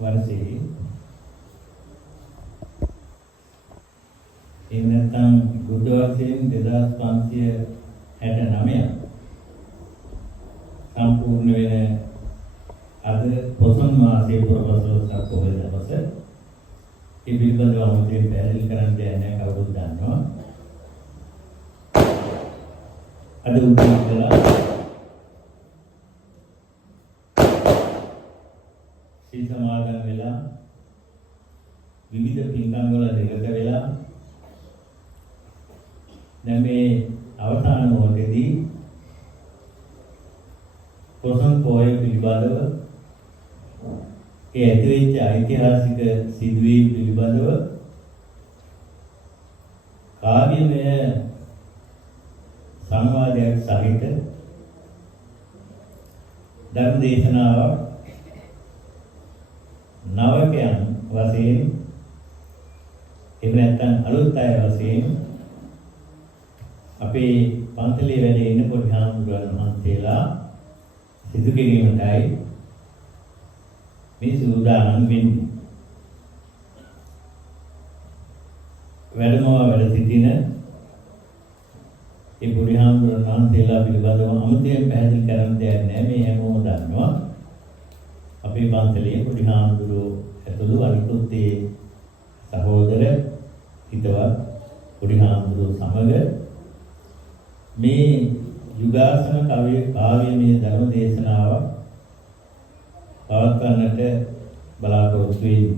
वर्षे එනතම් බුද්ධ වර්ෂයෙන් 2569 සම්පූර්ණ වෙන අද පොසොන් මාසයේ පුරපසළොස්වක පොහොය දවස ඒ පිළිබඳව අමුතුවෙන් පැහැදිලි කරන්න දෙයක් නැහැ කවුරුත් දන්නවා. අද උදේ ඉඳලා සී සමාගම් වෙලා විවිධ පින්කම් වල නිරත වෙලා දැන් මේ අවසාන මොහොතේදී පොසොන් පොය පිළිබඳව ඒ ඇතිවෙච්ච ඓතිහාසික සිදුවීම් පිළිබඳව කාව්‍යමය සංවාදයක් සහිත ධර්ම දේශනාවක් නවකයන් වශයෙන් එහෙම නැත්නම් අලුත් අය වශයෙන් අපේ පන්සලේ වැඩ ඉන්න පොඩි හාමුදුරුවෝ මහන්සියලා සිදු කිරීමටයි මේ සූදානම් වෙන්නේ. වැඩ සිටින ඒ පොඩි හාමුදුරුවෝ මහන්සියලා පිළිබඳව අමුතුවෙන් පැහැදිලි කරන්න දෙයක් නැහැ. මේ හැමෝම දන්නවා. අපේ පන්සලේ පොඩි හාමුදුරුවෝ ඇතුළු අනිකුත් ඒ සහෝදර හිතවත් පොඩි හාමුදුරුවෝ සමග මේ යුගාසන කාව්‍යමය ධර්ම දේශනාව පවත්වන්නට බලාපොරොත්තු වෙන්නේ.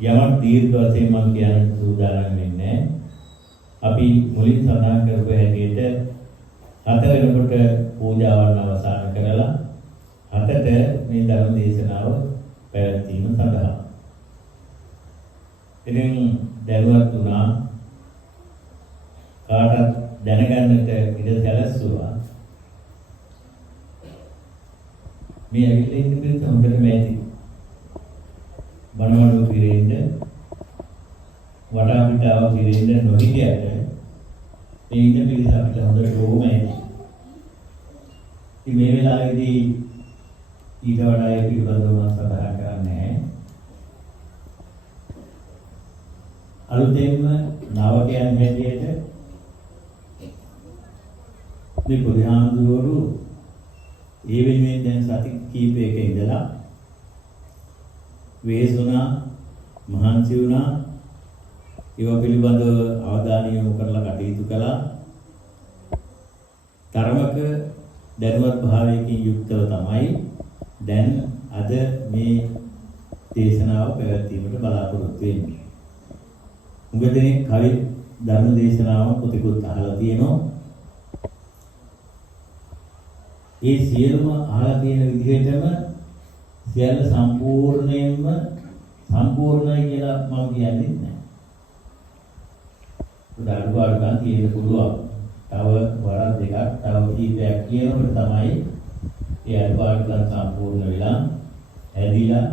යමක් දීර්ඝ වශයෙන් මම කියන්න සූදානම් වෙන්නේ. අපි මුලින් සඳහන් කරපු හැටියට 7 වෙනකොට පූජාවන් අවසන් කරලා 7ට මේ ධර්ම දේශනාව පැවැත්වීම සඳහා. ඉතින් දැනුවත් වුණා කාටත් දැනගන්නට ඉඩ සැලසුවා. මේ ඇවිල්ලා ඉන්න පිරිස හොඳටම ඇති. බණවලු පිරෙන්න වඩා පිටාව පිරෙන්න නොහිටියට මේ ඉන්න පිරිස අපිට හොඳට ඕම ඇති. ඉතින් මේ වෙලාවේදී ඊට වඩා ඒ පිළිබඳව මම සඳහන් කරන්නේ අලුතෙන්ම නවකයන් හැටියට මේ පොඩි හාමුදුරුවෝ ඒ වෙනුවෙන් දැන් සති කීපයක ඉඳලා වේසුණා මහන්සි වුණා ඒව පිළිබඳව අවධානය යොමු කරලා කටයුතු කළා. තරමක දැනුවත් භාවයකින් යුක්තව තමයි දැන් අද මේ දේශනාව පැවැත්වීමට බලාපොරොත්තු වෙන්නේ. මුගදෙනේ කවි ධර්ම දේශනාව පොතකුත් අහලා තියෙනවා. ඒ සියලුම අහලා තියෙන විදිහටම සියල්ල සම්පූර්ණයෙන්ම සම්පූර්ණයි කියලා මම කියන්නේ නැහැ. උදාහරණයක් තියෙන්න පුළුවන්. තව වරක් දෙකක් තව කීපයක් කියනකොට තමයි ඒ අඩුපාඩුකම් සම්පූර්ණ වෙලා ඇදිලා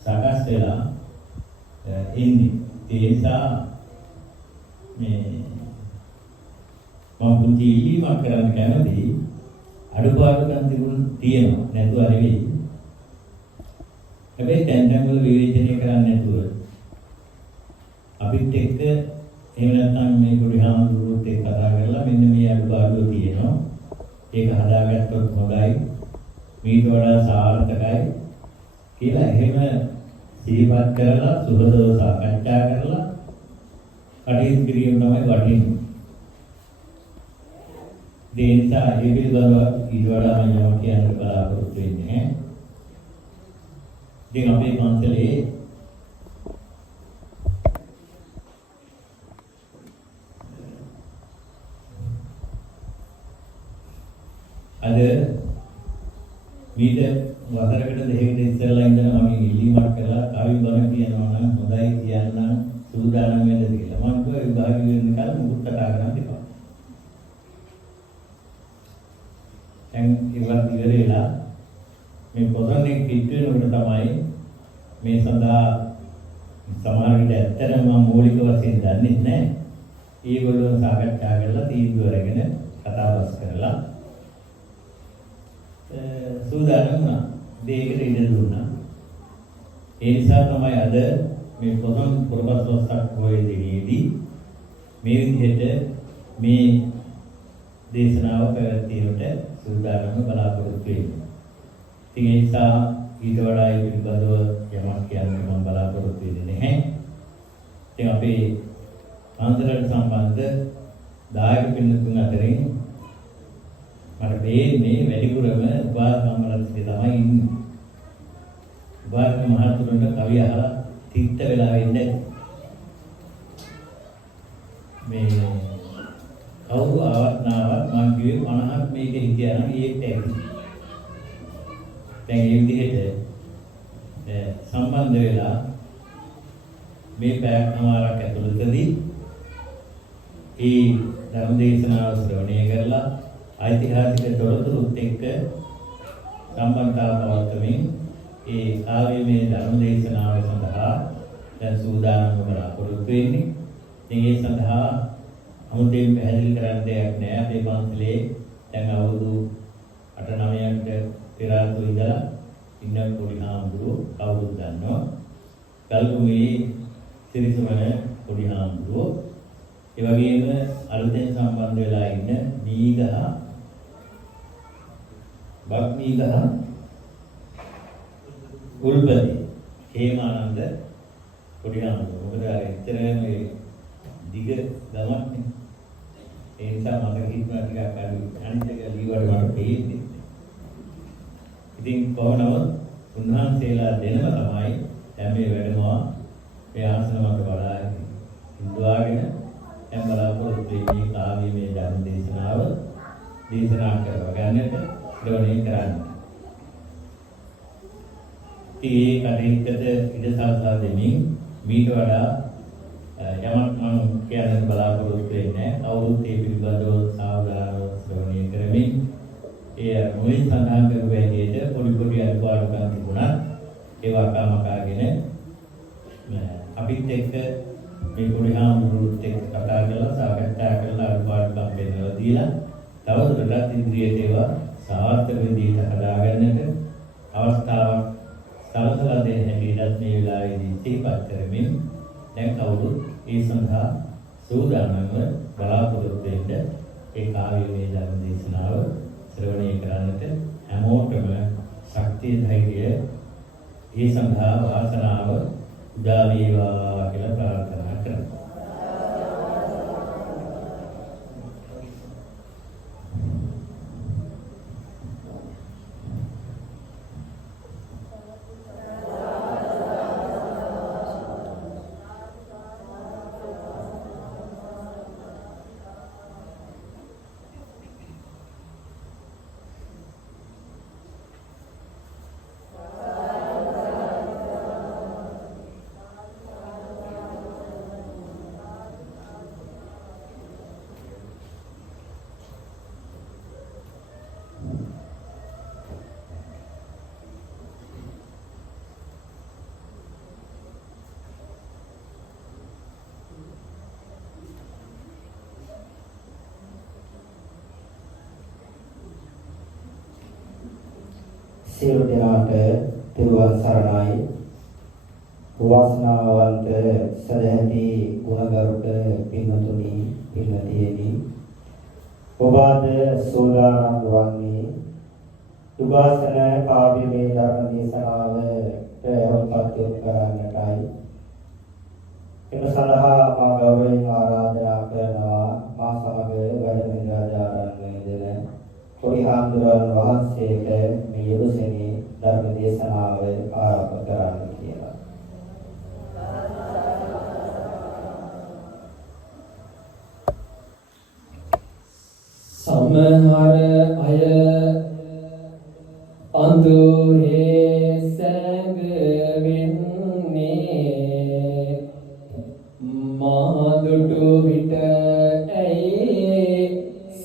සකස් වෙලා එන්නේ. ඒ නිසා මේ මම පුංචි ඉල්ලීමක් කරන්න කැමතියි. අඩුපාඩුකම් තියෙනවා නැතුව නෙවෙයි. හැබැයි දැන් වල විවේචනය කරන්නේ නැතුව අපිත් එක්ක එහෙම නැත්නම් මේ ගුරුහාමුදුරුවෝත් එක්ක කතා කරලා මෙන්න මේ අඩුපාඩුව තියෙනවා. ඒක හදාගත්තොත් හොඳයි. මේට වඩා සාර්ථකයි කියලා එහෙම සිහිපත් කරලා සුබදව සාකච්ඡා කරලා කටයුතු කිරීම තමයි වටින්නේ. ඒ නිසා ඒ පිළිබඳව ඊට වඩා මම කියන්න බලාපොරොත්තු වෙන්නේ නැහැ. ඉතින් අපේ පන්සලේ අද මීට වසරකට දෙකකට ඉස්සෙල්ලා ඉඳලා මම ඉල්ලීමක් කළා කවි බණ කියනවා නම් හොඳයි කියන්න සූදානම් වෙන්න කියලා. මම කිව්වා විභාගය වෙන කල මුකුත් කතා කරන්න එපා. දැන් ඉවත් ඉවරලා මේ පොතනේ පිට වෙනකොට තමයි මේ සඳහා සමහර විට ඇත්තටම මම මූලික වශයෙන් දන්නේ නැහැ. ඒගොල්ලෝ සාකච්ඡා කරලා තීන්දුව අරගෙන කතා බස් කරලා සූදානම් වුණා. දෙයකට ඉඩ දුන්නා. ඒ නිසා තමයි අද මේ පොතන් පුරපත්වස්සක් හොයදීදී මේ විදිහට මේ දේශනාව පැවැත්වීමට සූදානම් බලාපොරොත්තු වෙන්නේ. ඉතින් ඒ නිසා ඊට වඩා ඒ පිළිබඳව යමක් කියන්න මම බලාපොරොත්තු වෙන්නේ නැහැ. ඉතින් අපේ ආන්දරට සම්බන්ධ දායක පින්තුන් අතරින් මට මේ වැඩිපුරම උපාසකම්මලත් තමයි ඉන්නේ. උපාසක මහතුරුන්ට කවිය අහලා තිත්ත වෙලා ඉන්නේ. මේ කවුරු ආවත් නාවත් මම කිව්වේ 50ක් මේක හිටියා නම් ඒකට ඇති. දැන් මේ විදිහට සම්බන්ධ වෙලා මේ පැයකමාරක් ඇතුළතදී ඒ ධර්ම දේශනාව ශ්‍රවණය කරලා ඓතිහාසික තොරතුරුත් එක්ක සම්බන්ධතාව පවත්වමින් ඒ කාව්‍යමය ධර්ම දේශනාව සඳහා දැන් සූදානම් බලාපොරොත්තු වෙන්නේ. ඉතින් ඒ සඳහා අමුතෙන් පැහැදිලි කරන්න දෙයක් නෑ. අපේ පන්සලේ දැන් අවුරුදු 8-9කට පෙර ආතු ඉඳලා ඉන්න පොඩි හාමුදුරුවෝ කවුරුත් දන්නවා. ගල්කුමේ සිරිසමන පොඩි හාමුදුරුවෝ. ඒ වගේම අලුතෙන් සම්බන්ධ වෙලා ඉන්න මීගහ බක්මීගහ උල්පති හේමානන්ද පොඩි හාමුදුරුවෝ. මොකද අර එච්චරම දිග ගමන්නේ. ඒ නිසා මට හිතනවා ටිකක් අඩුයි. අනිත් එක ලීවට මට දෙන්නේ. ඉතින් කොහොමද උන්වහන්සේලා දෙනම තමයි දැන් මේ වැඩමවා මේ ආසන මත වඩා ඉඳුවාගෙන දැන් බලාපොරොත්තු වෙන්නේ කාව්‍යමය ධර්ම දේශනාව දේශනා කරව ගන්නට ශ්‍රවණය කරන්න. ඒ කටයුත්තට ඉඩ සලසා දෙමින් මීට වඩා යමක් මම කියන්න බලාපොරොත්තු වෙන්නේ නැහැ. අවුරුත් ඒ පිළිබඳව සාවධානව ශ්‍රවණය කරමින් ඒ මුලින් සඳහන් කරපු හැටියට පොඩි අඩුපාඩුකම් තිබුණා. ඒවා කමකාගෙන අපිත් එක්ක මේ පොඩි හාමුදුරුවෝත් එක්ක කතා කරලා සාකච්ඡා කරලා අඩුපාඩුකම් පෙන්නලා දීලා තවදුරටත් ඉදිරියට ඒවා සාර්ථක විදිහට හදාගන්නට අවස්ථාවක් සලසලා දෙන්න හැටියටත් මේ වෙලාවේදී සිහිපත් කරමින් දැන් කවුරුත් ඒ සඳහා සූදානම්ව බලාපොරොත්තු වෙන්න ඒ කාව්‍යමය ධර්ම දේශනාව ශ්‍රවණය කරන්නට හැමෝටම ශක්තිය ධෛර්යය ඒ සඳහා වාසනාව උදා වේවා කියලා ප්‍රාර්ථනා කරනවා. සියලු දෙනාට තිරුවන් සරණයි. වාසනාවන්ත සදැහැති ගුණගරුක පින්වතුනි පින්වතියනි, ඔබ අද සෝදානම් වන්නේ දුබාසන කාව්‍යමය ධර්ම දේශනාවට අවපත් කරන්නටයි. එම සඳහා මා ගෞරවයෙන් ආරාධනා කරනවා මා සමග වැඩම රාජාරණ්‍යයේදෙන කොරිහාමුදුරන් වහන්සේට මේ යොදසෙනී ධර්ම දේශනාව ආරම්භ කරන්න කියලා. සමහර අය අඳුරේ සැඟවෙන්නේ මාදුටු විට ඇයි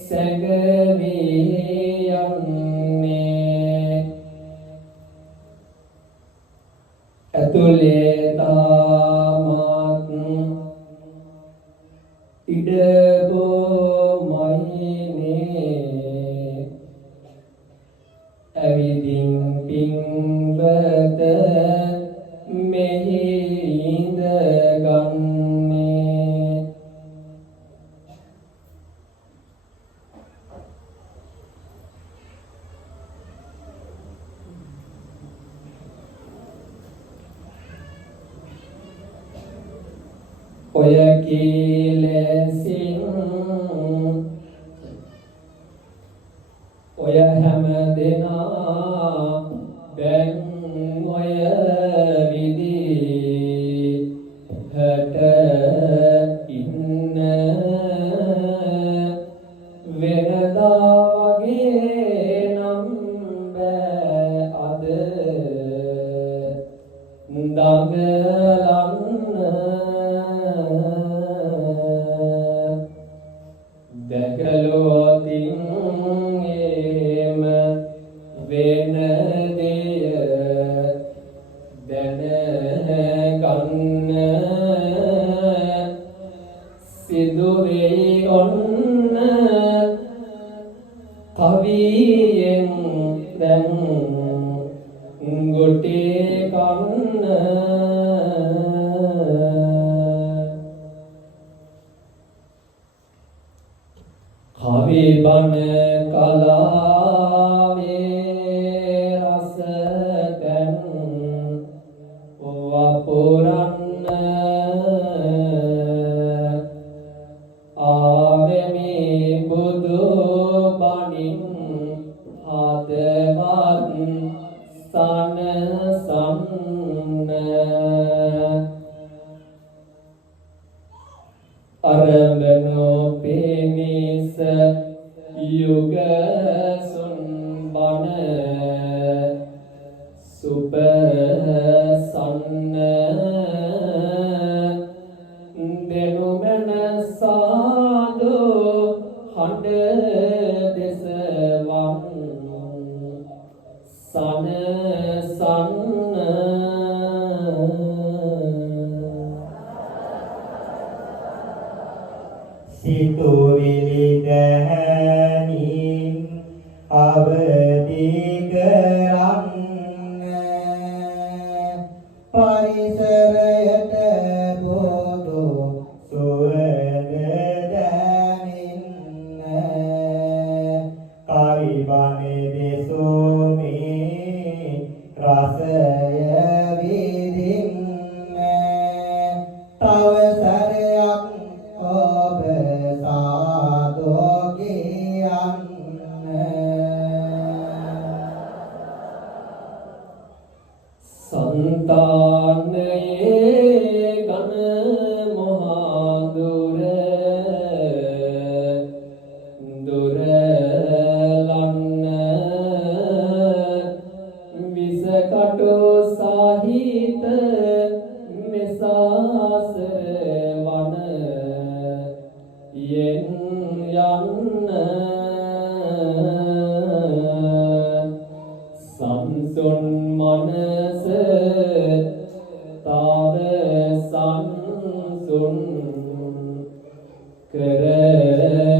සැඟවී යන්නේ ඇතුලේ තාමත් ඉඩබෝමයිනේ ඇවිදින් පින්වත මෙහි ඉඳගන්නේ ඔය කීලෙසින් ඔය හැම දෙනා දැන් ඔය විදිහට ඉන්න වෙනදා වගේ නම් බෑ අද දඟලන්න දැකලෝතින් එම වෙන දෙය දැනගන්න සිදුවෙයි ඔන්න කවියෙන් දැන් ගොටේ කන්න කවි බණ කලාවේ රස දැන් වපුරන්න ආවෙමි බුදු බණින් හදවත් සනසන්න අරඹනෝ පිනිස යුගසුන් බණ සුපසන්න දෙනුමන සාදු හඬ දෙසවන් සනසන්න සිතුවිලි දැනීම් අවදි කරන්න පරිසරයට පොදු සුවඳ දැනෙන්න කවි බණ දෙසුමේ රසය විඳින්න තව සැරයක් ඔබ සාදෝ කියන්න संतानये गण महादुर दुरलन्न विसकटो साहित मिसास वन යෙන් යන්න සංසුන් මනස තාව සංසුන් කරගන්න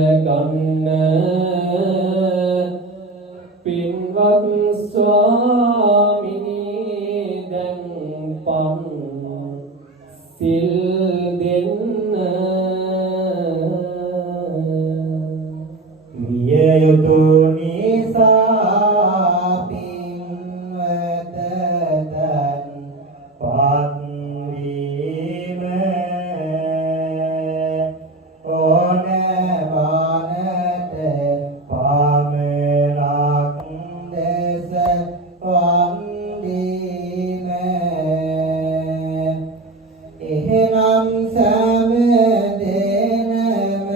පින්වත් ස්වා සිල් දෙන්න විය යුතු නිසා පින්වතයන් පත්වීම ඕන වනට පමණක් දෙස වන්දීම එහෙනම් සෑම දෙනම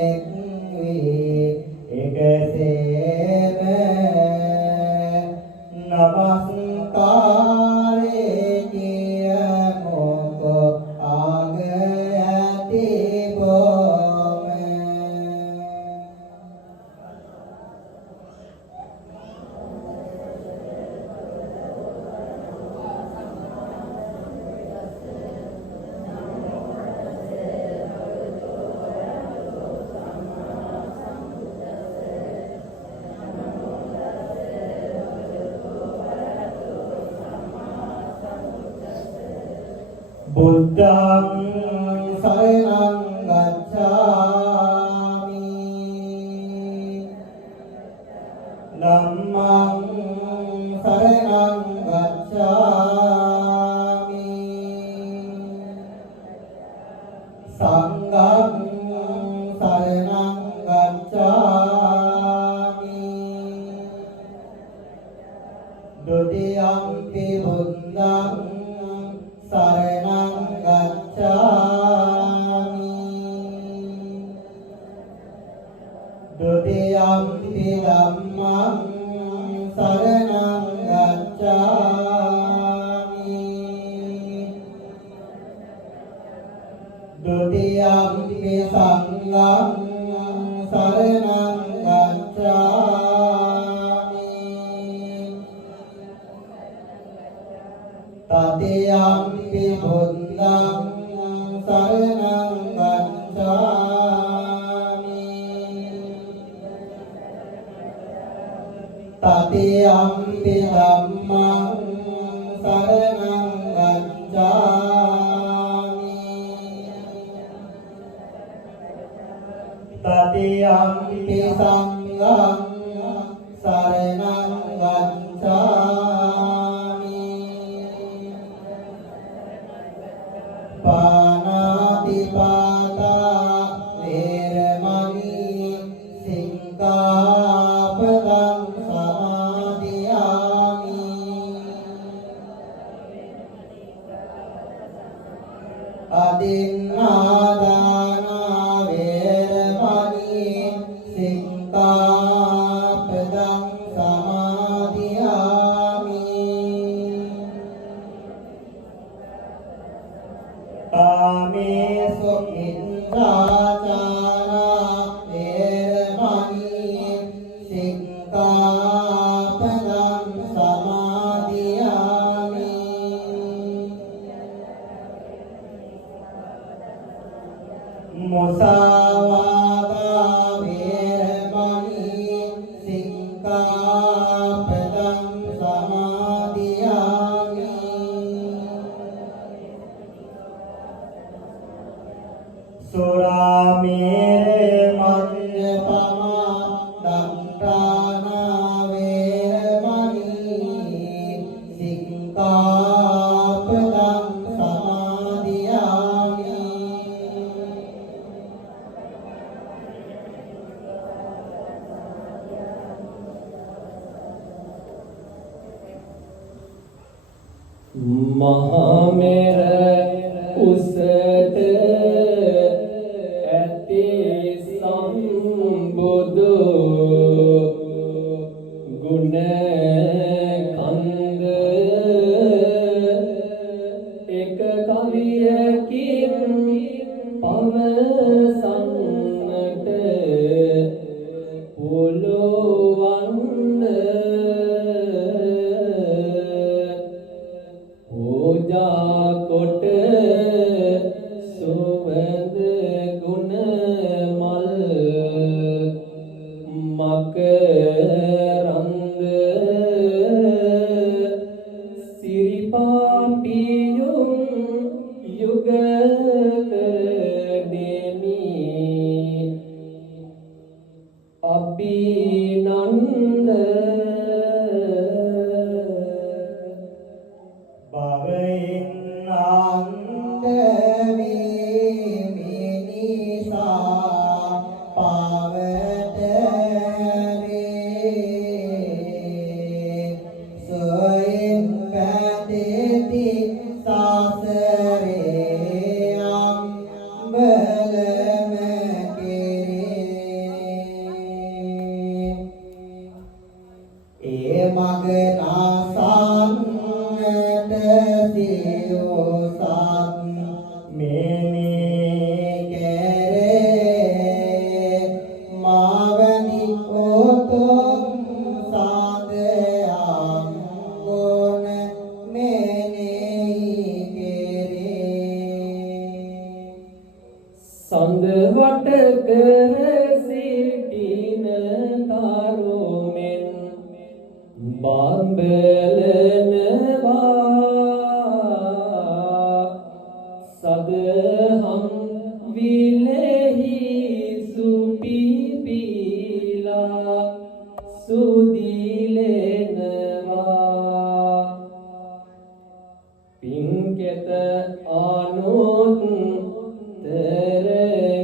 එක් වී එකසේම නමස්කාරේ කියමුකෝ ආග ඇති බොම බුද්ධං සරණං ගච්ඡාමි ධම්මං සරණං ගච්ඡාමි සංඝං සරණං ගච්ඡාමි ဒုတိယံ පි බුද්ධං සරණං ගච්ඡාමි ဒုတိယံ පි ධම්මං සරණං ගච්ඡාමි ဒုတိယံ පි සංඝං සරණං ගච්ඡාමි တတိယံ පි බුද්ධං සරණං ගච්ඡාමි တတိယံ පි ධම්මං සරණං ගච්ඡාමි တတိယံ පි සංඝං සරණං ගච්ඡාමි පානාතිපාතා වේරමණී සික්ඛාපදං සමාදියාමි අදින්නාදානා වේරමණී සික්ඛාපදං සමාදියාමි කාමේසු මිච්ඡාචාරා වේරමණී සික්ඛාපදං සමාදියාමි මුසාවාදා වේරමණී සික්ඛාපදං සමාදියාමි සුරාමේර මඤ්ඤපමා දත්තානා වේරමණී සික්ඛාපදං සමාදියාමි මහා මෙර උසට ඇති සම්බුදු ගුණ කන්ද එක කවියකින් පවසන්නට පුළුවන් පූජා කොට සුවඳ ගුණ මල් මකරන්ද සිරිපා පියුම් යුගල කරදෙමි අභිනන්ද භවයෙන් අන්ත වීමි නිසා පවත වේ සොයින් පැදෙති සසරේ අම්බලම කෙරේ ඒ මග නාසන්නට සියෝසත් මෙනේ කෙරේ මාවනි ඔතොම් සාදයම් ගොන මෙනේ කෙරේ සඳවට කර සිටින තරුමෙන් බඹලනවා සදහම් විලෙහි සුපිපිලා සුදිලෙනවා පින්කෙත ආනොත් තර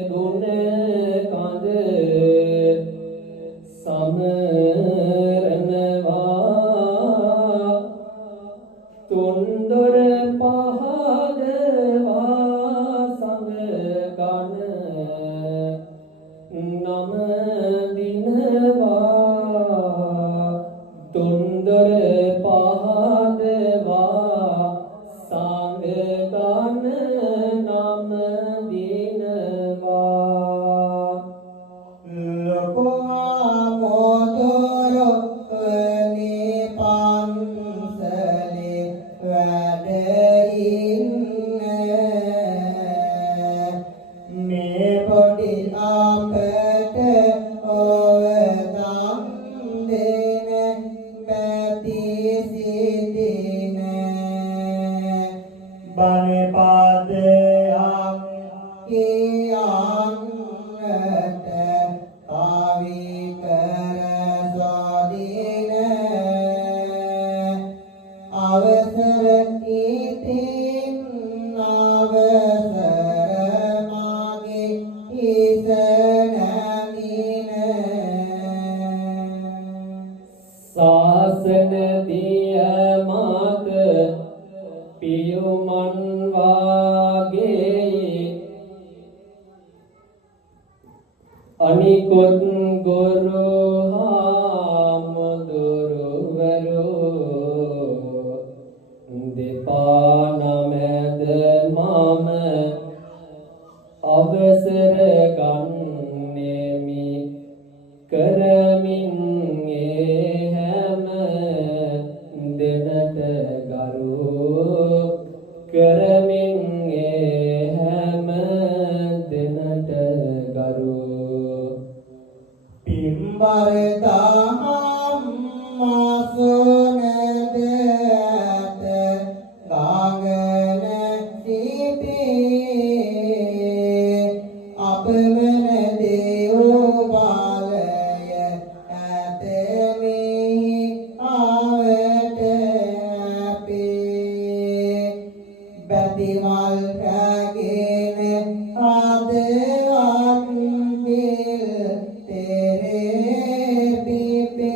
ගුණ කඳ සමරනවා තුන්දොර පහදවා සංගකන නම දිනවා තුන්දොර පහදවා සංගකන නම දිනවා ලොකා මොදොරොක්කනේ පන්සලේ වැඩ ඉන්න මේ පොඩි අපට ඔවතම් දෙන බැති සිටින බණ පාදයක් කියන්නට කවි කර සොදින අවසර ඉතින් අවසර මාගේ හිස නැගින සාසන දිය මාත පියුමන් වාගේ අනිකොත් ගොරු හාමුදුරුවරු දෙපා නමැද මම අවසර ගන්නෙමි කරමින් ඒ හැම දෙනට ගරු කරමින් ඒ හැම දෙනට ගරු පිම්බර දහම් මාසොනද ඇත ගාගන සිපේ අපමණ දේව බලය ඇත මෙහි ආවට අපේ බැතිමල් රැගෙන ආදවත් විල් තෙරේ පිපේ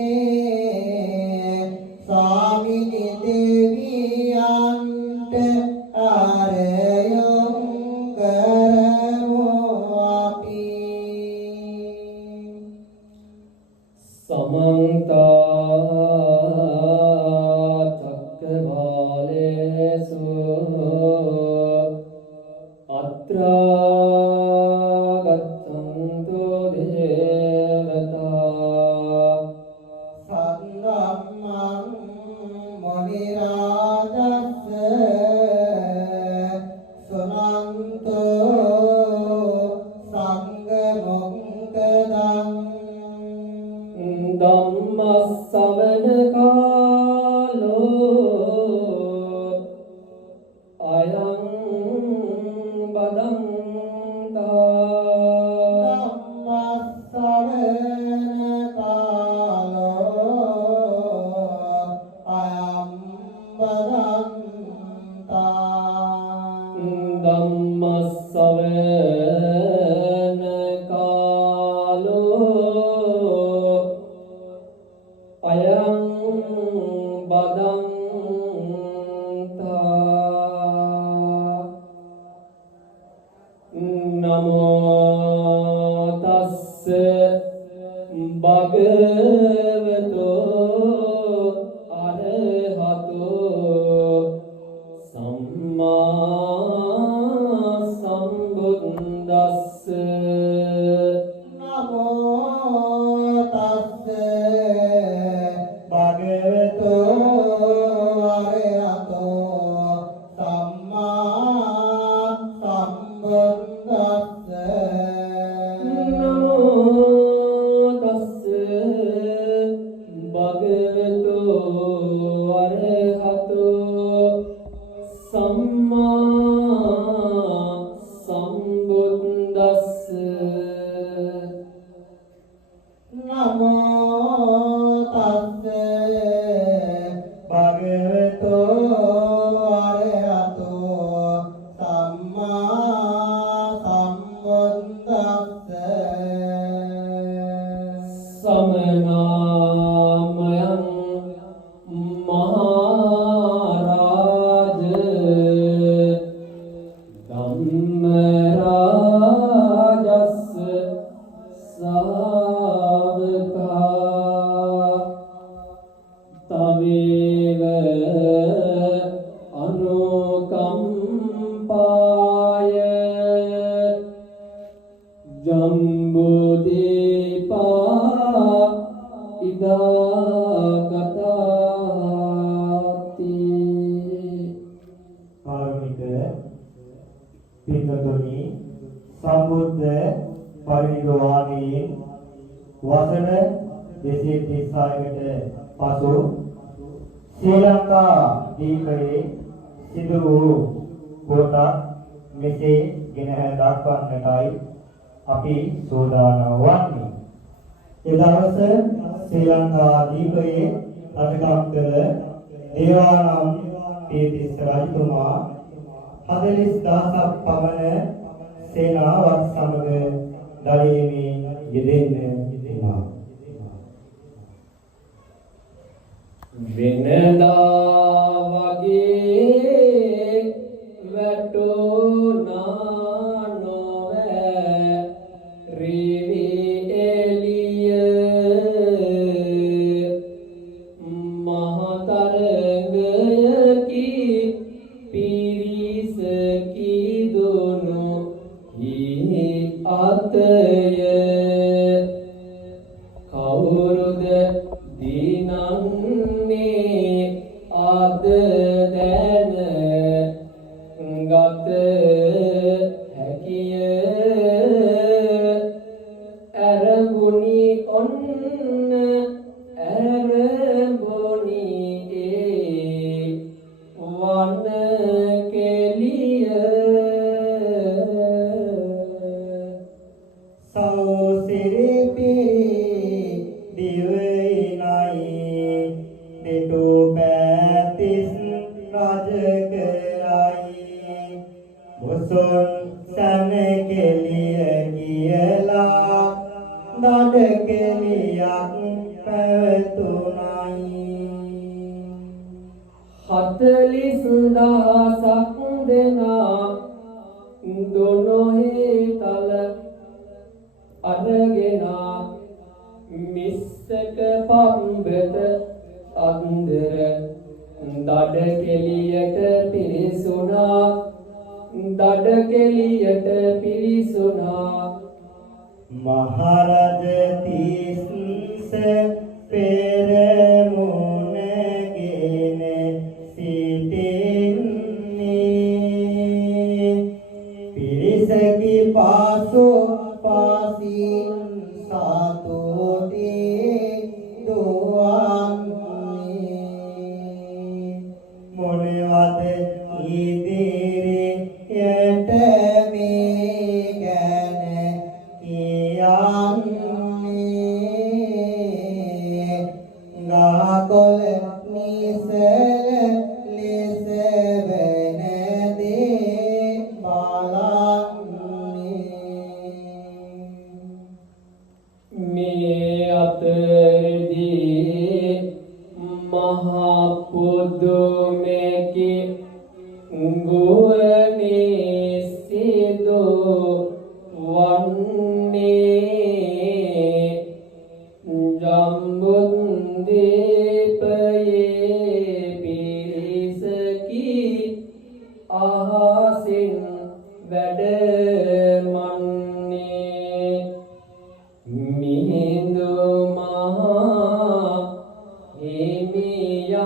ස්වාමිනි දෙවියන්ට ආරයොම් කරමු අපි समन्त चक्रवालेषु अत्र गच्छन्तु देवता සද්දම්මං මොනිරාජස්ස සුනන්තෝ සංඝ මොක්ඛදං ධම්මස්සවන කාලෝ අයං බදන්තා ධම්මස්සවන කාලෝ අයං බදන්තා ධම්මස්සවන කාලෝ අයං බදන්තා නමෝ තස්ස භගවතෝ අරහතෝ සම්මා සම්බුද්දස්ස නමෝ තස්ස භගවතෝ අරහතෝ සම්මා සම්බුද්දස්ස නමෝ තස්ස භගවතෝ අරහතෝ සම්මා සම්බුද්දස්ස නමෝ තස්ස භගවතෝ අරහතෝ සම්මා සම්බුද්දස්ස සමනාමයං මහරාජ ධම්මරාජස්ස සාවකා තවේව අනුකම්පාය ජම්බුදීපා ඉදාගතාති කාරුණික පින්තුනි සම්බුද්ධ පරිනිර්වාණයෙන් වසර 236කට පසු ශ්‍රී ලංකා දීපයේ සිදු වූ කොටස් මෙසේ ගෙනහැර දක්වන්නටයි අපි සෝදානම් වන්නේ. ඒ දවස ශ්‍රී ලංකා දීපයේ රජකම් කළ දේවානම් පීතිස්ස රජතුමා 40000ක් පමණ සේනාවක් සමග දඩයමේ යෙදෙන්න වුණා. වෙනදා වගේ වැටුණා නොවැ රිවි එළිය මහතරගයකි පිරිසකි දුනු හි අතය කවුරුද දිනන්නේ අද දැන ගත හැකිය අරගුණි ඔන්න අරගුණි ඒ වන කෙලිය සෞසිරිපි දිවයිනයි දෙටු පැතිස් රජකරයි මුසොන් සනකෙලිය කියලා දඩකෙලියක් පැවතුනයි 40000ක් දෙනා දොනොහි තල අරගෙන මිස්සක පම්බත අන්දර දඩ කෙලියට පිරිසුනා මහරජ තිස්ස පෙරමුණගෙන සිටින්නේ පිරිසකි පාසු පාසින් සතුටේ දුවන්නේ මොනවද ඉදිරියට වන්නේ ජම්බුද්දීපයේ පිරිසකි අහසින් වැඩමන්නේ මිහිඳු මහා හිමියන්නේ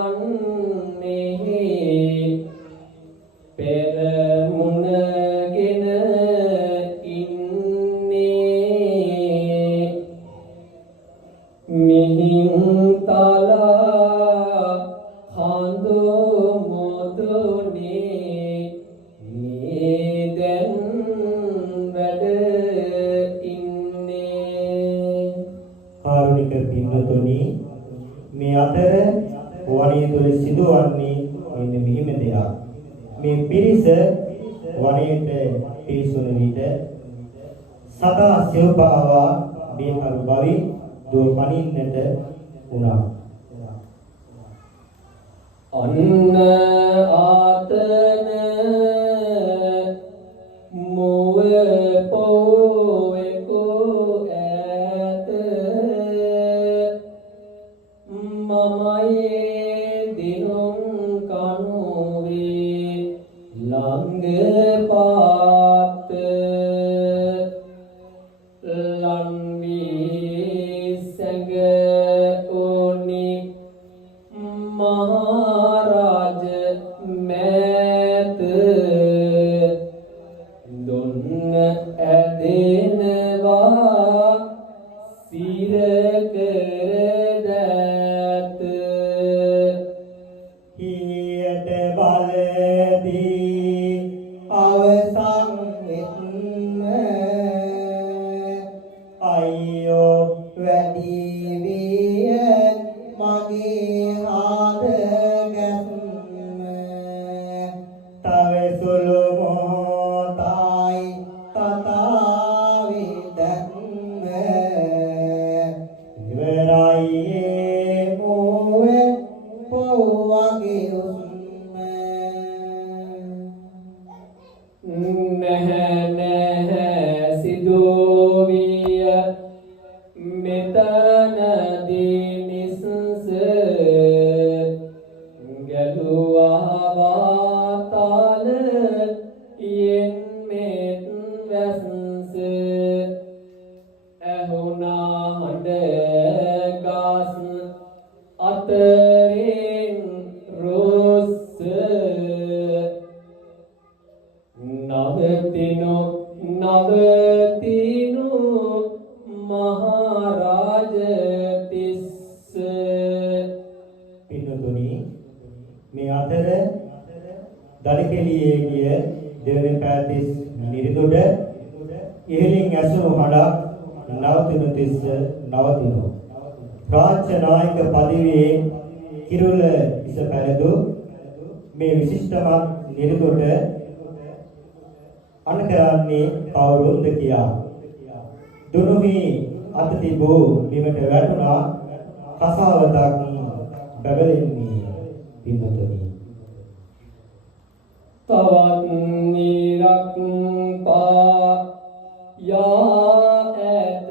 පෙරමුණගෙන ඉන්නේ මිහින්තලා කඳු මොදුනේ නිදන් වැඩ ඉන්නේ කාරුණික පින්වතුනි මේ අතර වණේ තුල සිදුවන්නේ මෙන්න මෙහිම දෙයක්. මේ පිරිස වණේට පිරිසුන විට සදා සිව්පාවා බේකරු බවි දුව පනින්නට වුණා. අන්න ආතන මුව පොවෙකෝ ඇත මමයේ දිනුම් කනුවේ ළඟ පාත ලන්වී සැඟ ඕනි මහරජ මෑත දුන්න ඇදෙනවා සිර කර දැත හියට බලදී අවසන් වෙත්ම අයියෝ වැඩි විය මගේ ආද ගැස්ම තව සුළු මොහොතයි තතාවේ දැක්ම ඉවරයි මොවේ පොවගේ උස්ම නැහැ සිදුවිය මෙතනදී නිසස ගැලුවා වාතාල යෙන් මෙත් වැස්ස ඇහුණා හඬ ගස් අතරින් රොස්ස නවතිනු මහරජ තිස්ස පින්වතුනි මේ අතර දඩකෙළියේ ගිය දෙවන පැතිස් නිරිදොඩ ඉහළින් ඇසුණු හඬක් නවතිනු තිස්ස නවතිනු රාජ්‍ය නායක පදවියේ කිරුළ ඉස පැලදු මේ විශිෂ්ටමත් නිරිදොඩ අනකරන්නේ කවුරුන්ද කියා දුනුහි අත තිබූ බිමට වැටුණා කසාවතක් බබලෙන්නේ පින්වතුනි තවත් නිරක් පා යා ඇත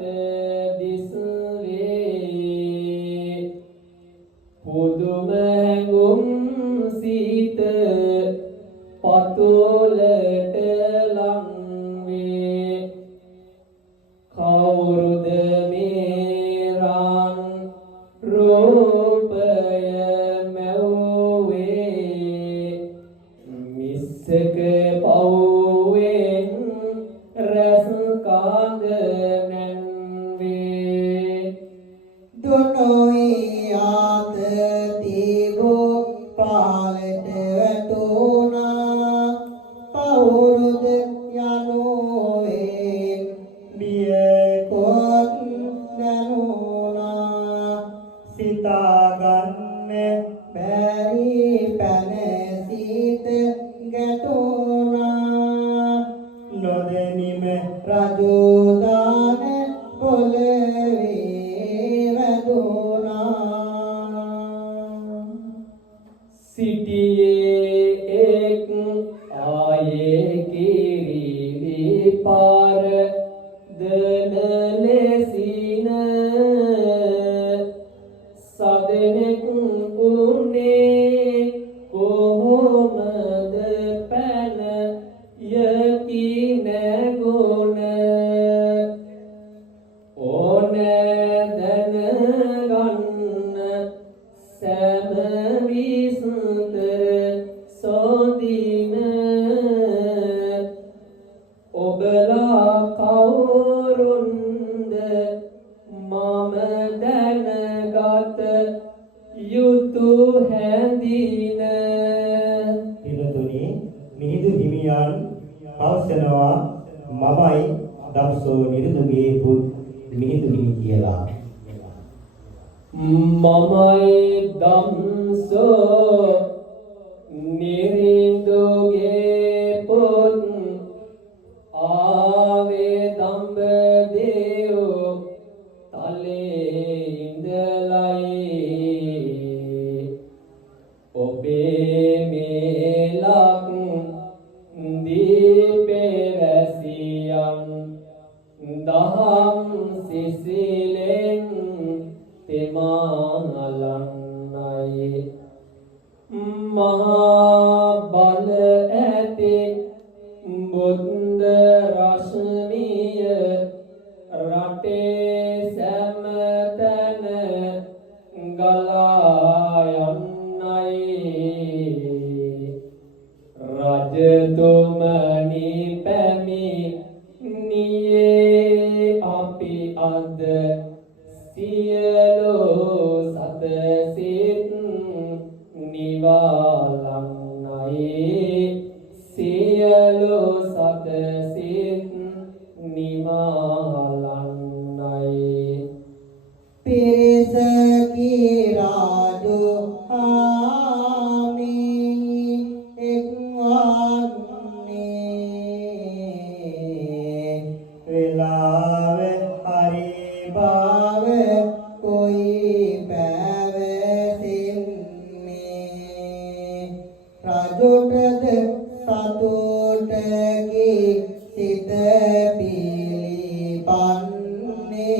දිස්වේ පුදුම හැඟුම් සීත පතුලට ලංවේ කවුරුද මේ රන් රූපය මැව්වේ මිස්සක පවුවෙන් රැස් කාඳ නැන්වේ දුනොයි ආත තිබෝ පාලට වැටුණා කවුරුද යනෝවේ බිය කොත් දැනුණා සිතාගන්න බැරි පැනසීත ගැටුණා නොදැනීම රජෝදාන පොළවේ වැදුණා සිටියේ එක් ආයේ කිරිවි පාර දන ලෙසින සදෙනෙක් උනේ කොහොමද පැන යකි නැගුණ ඕන දැනගන්න සෑම විස්තර සොදින ඔබලා කවුරුන්ද මම දැනගත යුතු හැඳින පිළිතුරේ මිහිඳු හිමියන් පවසනවා මමයි දම්සෝ නිරුදුගේ පුත් මිහිඳු හිමි කියලා. මමයි දම්සෝ නිරිඳුගේ පුත් ආවේ දඹදේව තලේ ඉඳලයි ඔබේ මේලක් දීපේ වැසියන් දහම් සිසිලෙන් තෙමාලන්නයි මහා බල ඇති බුද්ධ රශ්මිය රටේ සෑම තැන ගලා යන්නයි රජතුමනි පැමිණියේ අපි අද සියලු සත සිත් නිවාලන්නයි සියලු සත සිත් නිවාලන්නයි පිරිස කිරාජු ආමි එක්වන්නේ වෙලාව හරි බව කොයි පැවසෙන්නේ රජුටද සතුටකි සිත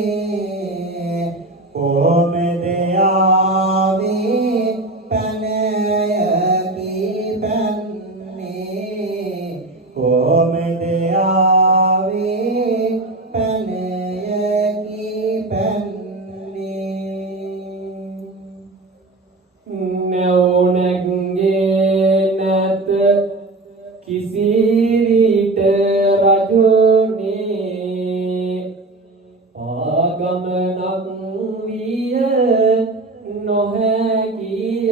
පිළිපන්නේ කොමෙද යාවේ පැනයකි පැන්නේ කොමෙද යාවේ පැනයකි පැන්නේ නැවුනගේ නැත කිසි විට රජුනේ ආගමනක් විය නොහැකිය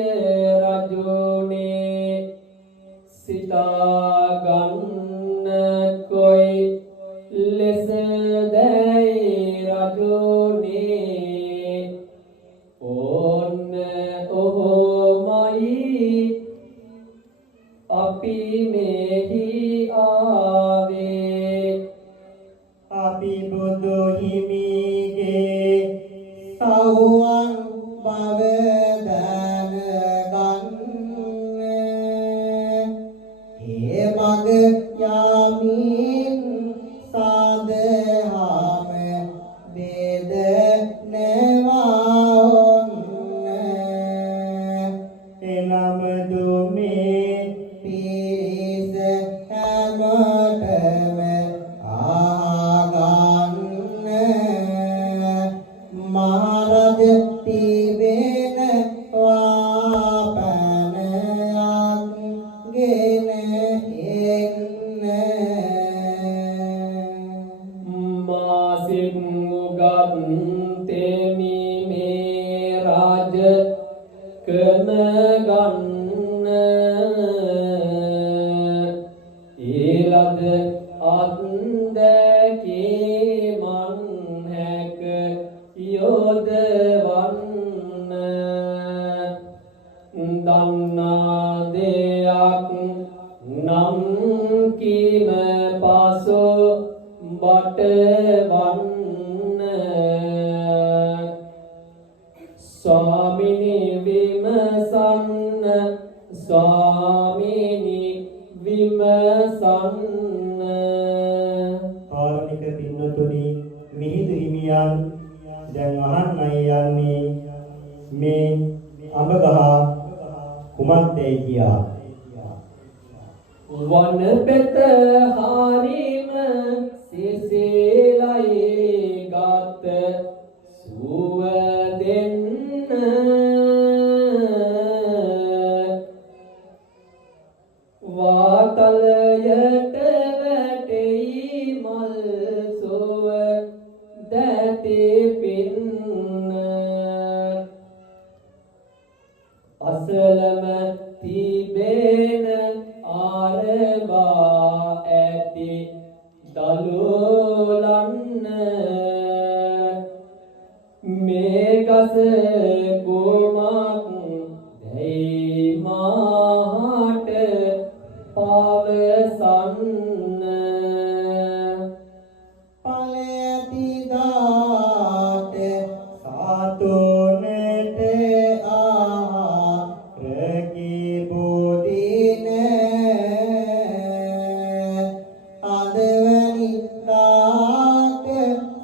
රජුනේ සිතාගන්න කොයි ලෙසදැයි රජුනේ ඕන්න ඔහොමයි අපි මෙහි ආවේ අපි බුදු හිමිගේ සවුවන් බව දැනගන්න ඒ මග යාමින් සාදහම වේදනවා ඔන්න එනම දුමේ පිරිස හැමතෙම ආගන්න මහරජ තිබෙන වාපනයක් ගෙන එන්න මාසින් උගත් තෙමි මේ රාජ කන ගන්න ඊළද අත්දැකීමන් හැක යොදවන්න දන්නා දෙයක් නම් කීම පසු බටවන්න ස්වාමිනි විමසන්න ස්වාමිනි විමසන්න හිමියන් දැන් අහන්නයි යන්නේ මේ අඹ ගහ කුමක්දයි කියා. වන පෙත හරිම සිසිලයි ගත සුව දෙන්න වාතලයට වැටෙයි මල් සුව දැති පින්න අසලම තිබෙන ආරවා ඇති දලුලන්න මේ ගස කුමක් දැයි මාහට පවසන්න ඵලයති දාට සාතුනට ආරකී බුදින අදවනි දාට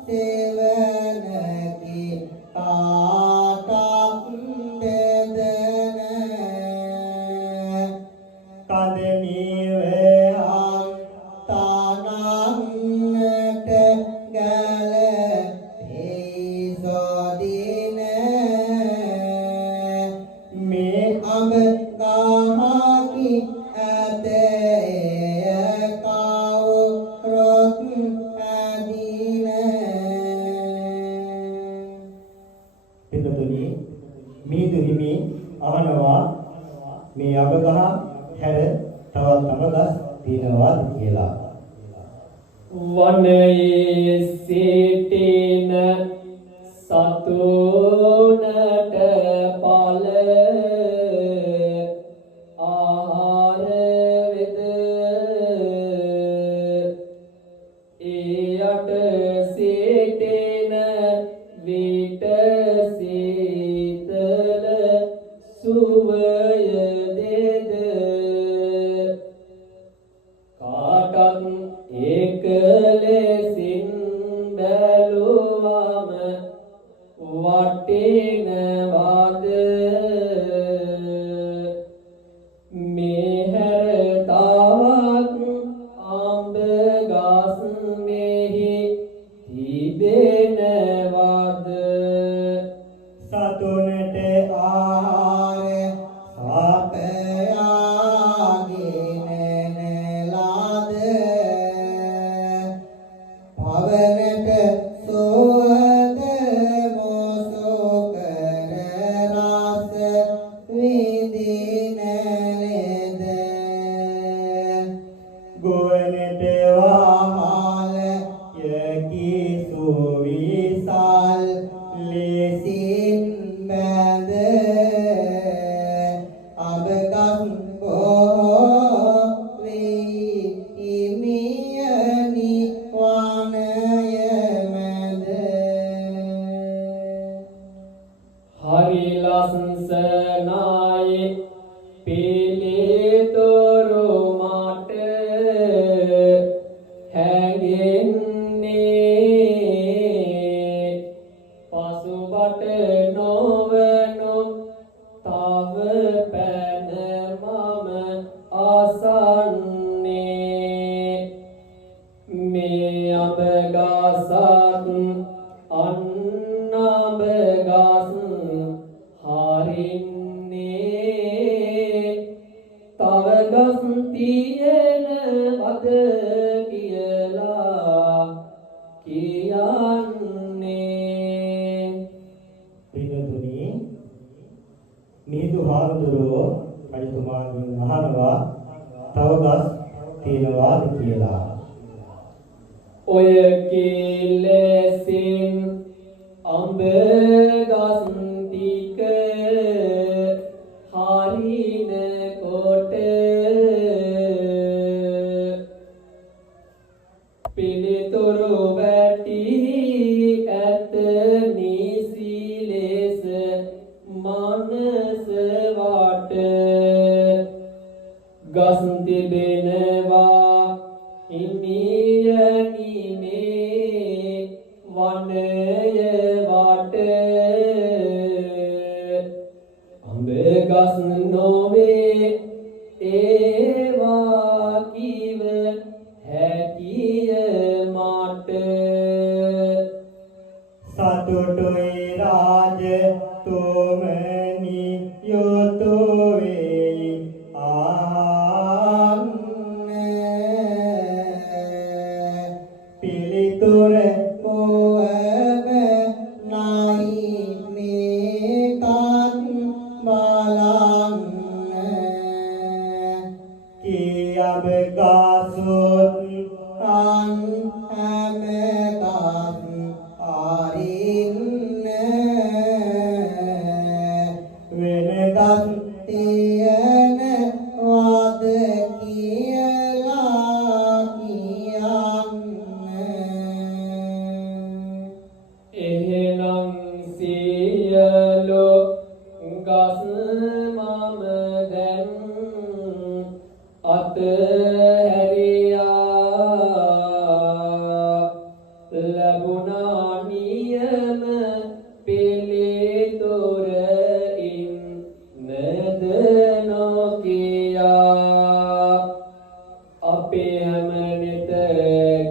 සෙවනකි කාටක් දෙදන කදනිවහම් තානන්නට ගල තේසොදින මේ අඹ ගහකි ඇතේ කවුරොත් ඇදින. පිටුතුනි මිහිඳු හිමි අහනවා මේ අඹ ගහ හැර තවත් අඹ ගස් තියෙනවාද කියලා. වනයේ සිටින සතුනට පල ආහාර වෙද එයට සිටින විට සීතල සුවය දෙද කාටත් ඒක ලෙසින් බැලුවම වටිනවද මේ හැර තවත් අඹ ගස් මෙහි තිබෙනවද සතුනට ආහාර සාපයාගෙන නෙලාද පවනට සෝද මොසොකර රස විදින ලෙද ගොවනට වාහාල යකි සුවිසල් ලෙසින් බැඳ අබගස් බොහෝ වී හිමියනි වනය මැද හරි ලස්සනයි පිළිතුරු මට හැඟෙන්නේ පසුබට නොවනු තව පැන මම අසන්නේ මේ අඹ ගසත් අන්න අඹ ගස් හරින්නේ තව ගස් තියෙනවද කියලා කියන්නේ. පිටුතුනි මිහිඳු හාමුදුරුවෝ රජතුමාගෙන් අහනවා තව ගස් තියෙනවාද කියලා. ඔය කෙලෙසින් අඹ ගස් ටික හරිනකොට පිළිතුරු වැටි ඇත නිසි ලෙස මනස වට ගස් තිබෙනවා හිමියනි මේ වනයේ දුටුයි රාජ තුමනි යොතු වේ ආන්න පිළිතුර පොවම නයි මේකත් බලන්න කියබ ගසොත් අන් හැමකත් ආරින්න වෙනගත් තියන වද කියලා කියන්න එහෙනම් සියලු ගස් මම දැන් අතහැරියා ලැබුණා නියම පිළිතුරින් නද නොකියා අපේ හැම නිත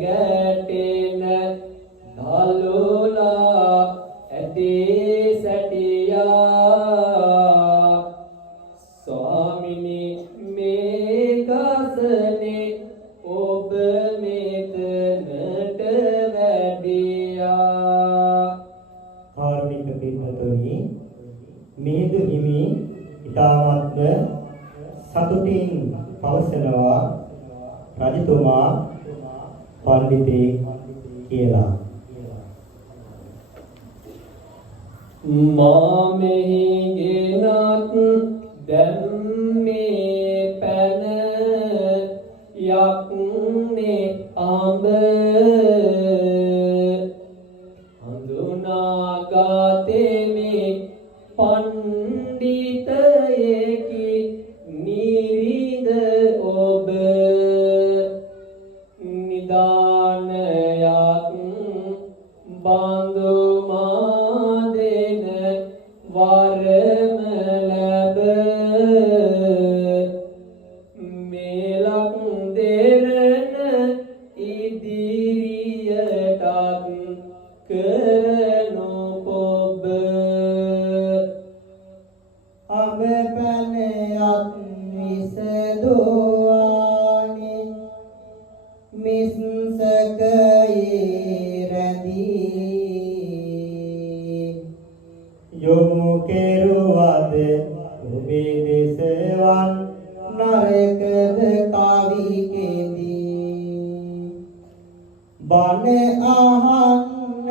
ගැටෙන දලුලා ඇති සැටියා ස්වාමිනී මේ ගසනේ ඔබ මෙතනට වැඩියා කාර්මික පින්වතුනි මිහිඳු හිමි ඊ타මත්ම සතුටින් පවසනවා රජතුමා පඬිතේ කියලා මා මෙහි ගෙනත් දැන් මේ පැන යක්නේ අඹ හඳුනාගතෙමි පණ්ඩිතයෙකි නිරිද ඔබ නිදානයක් බඳුමා දෙන වරම ලැබ මෙලක් දෙරණ ඉදිරියටත් කරනු පොබ අඹ පැනයක් විසදුවානි මිස්සකයේ රැඳී යොමු කෙරුවද ඔබේ දෙසවන් නරකද කවිකෙදී බණ අහන්න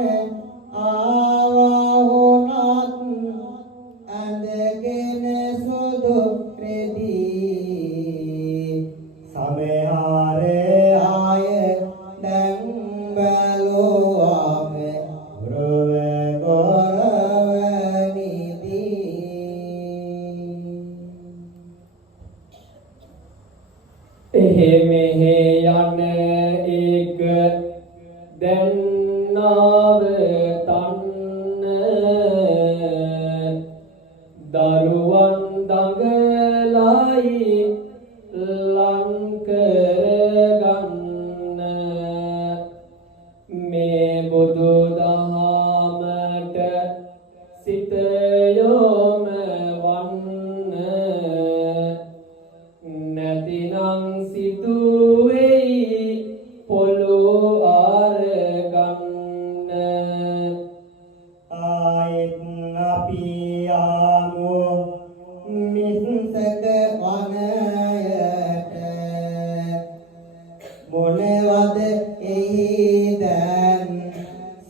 ආවා වුණත් ඇඳගෙන සුදු රෙදි සමහර ආය දැන් බැලුවාම ගොරව එහෙ මෙහෙ යන එක දැන් නවතන්න දරුවන් දඟලයි ලං කරගන්න මේ බුදු දහමට සිත යොම වන්න නැතිනම් සිදුවෙයි පොළොව අරගන්න ආයෙත් අපි ආමු මිස්සක වනයට මොනවද එහි දැන්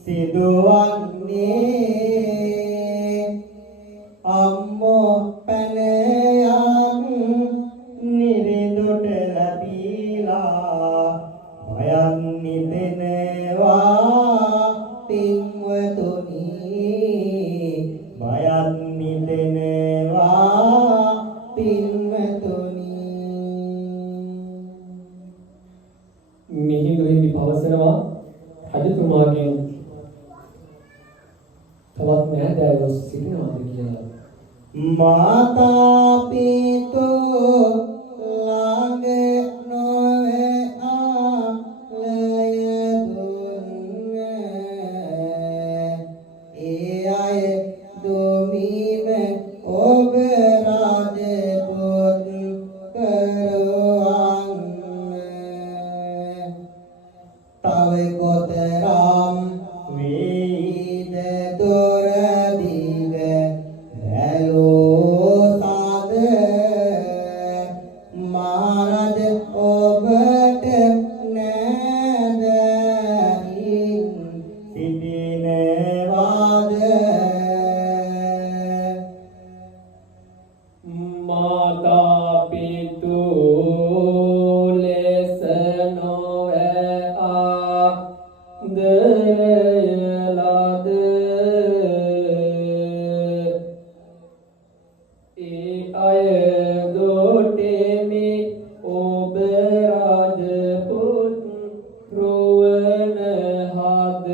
සිදුවන්නේ අම්මෝ පැනයක් නිරිඳුට ලැබීලා භයන් නිදෙනවා පින්වතුනි භයන් නිදෙනවා පින්වතුනි මිහිඳු හිමි පවසනවා රජතුමාගෙන් තවත් නෑදෑයෝ සිටිනවාද කියලා මාතා පිතෝ ළඟ නොවේ ආලය දුන්න ඒ කොතරම් වේද දොර දිග බැලූ සාද මහරජ ඔබට නැදින් සිටිනවාද මාතා පිතු ලෙස නොවේ ආදරයලද ඒ අය දොටෙමි ඔබ රජපුත් රුවන හද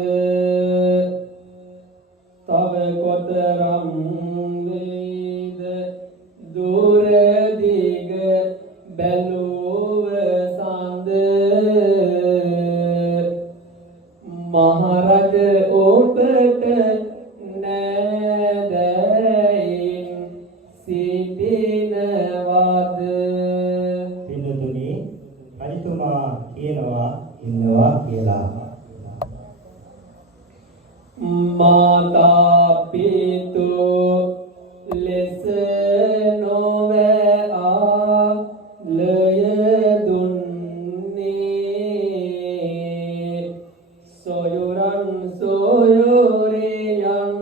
තව කොතරම් වේද දුර දිග බැලුව සඳ මහරජ ඔබට නැදයින් සිටිනවද පින්තුනි රජතුමා කියනවා ඉන්නවා කියලා මාතා පිතු ලෙස නොවේ ආලය දුන්නේ සොයුරන් සොයුරියන්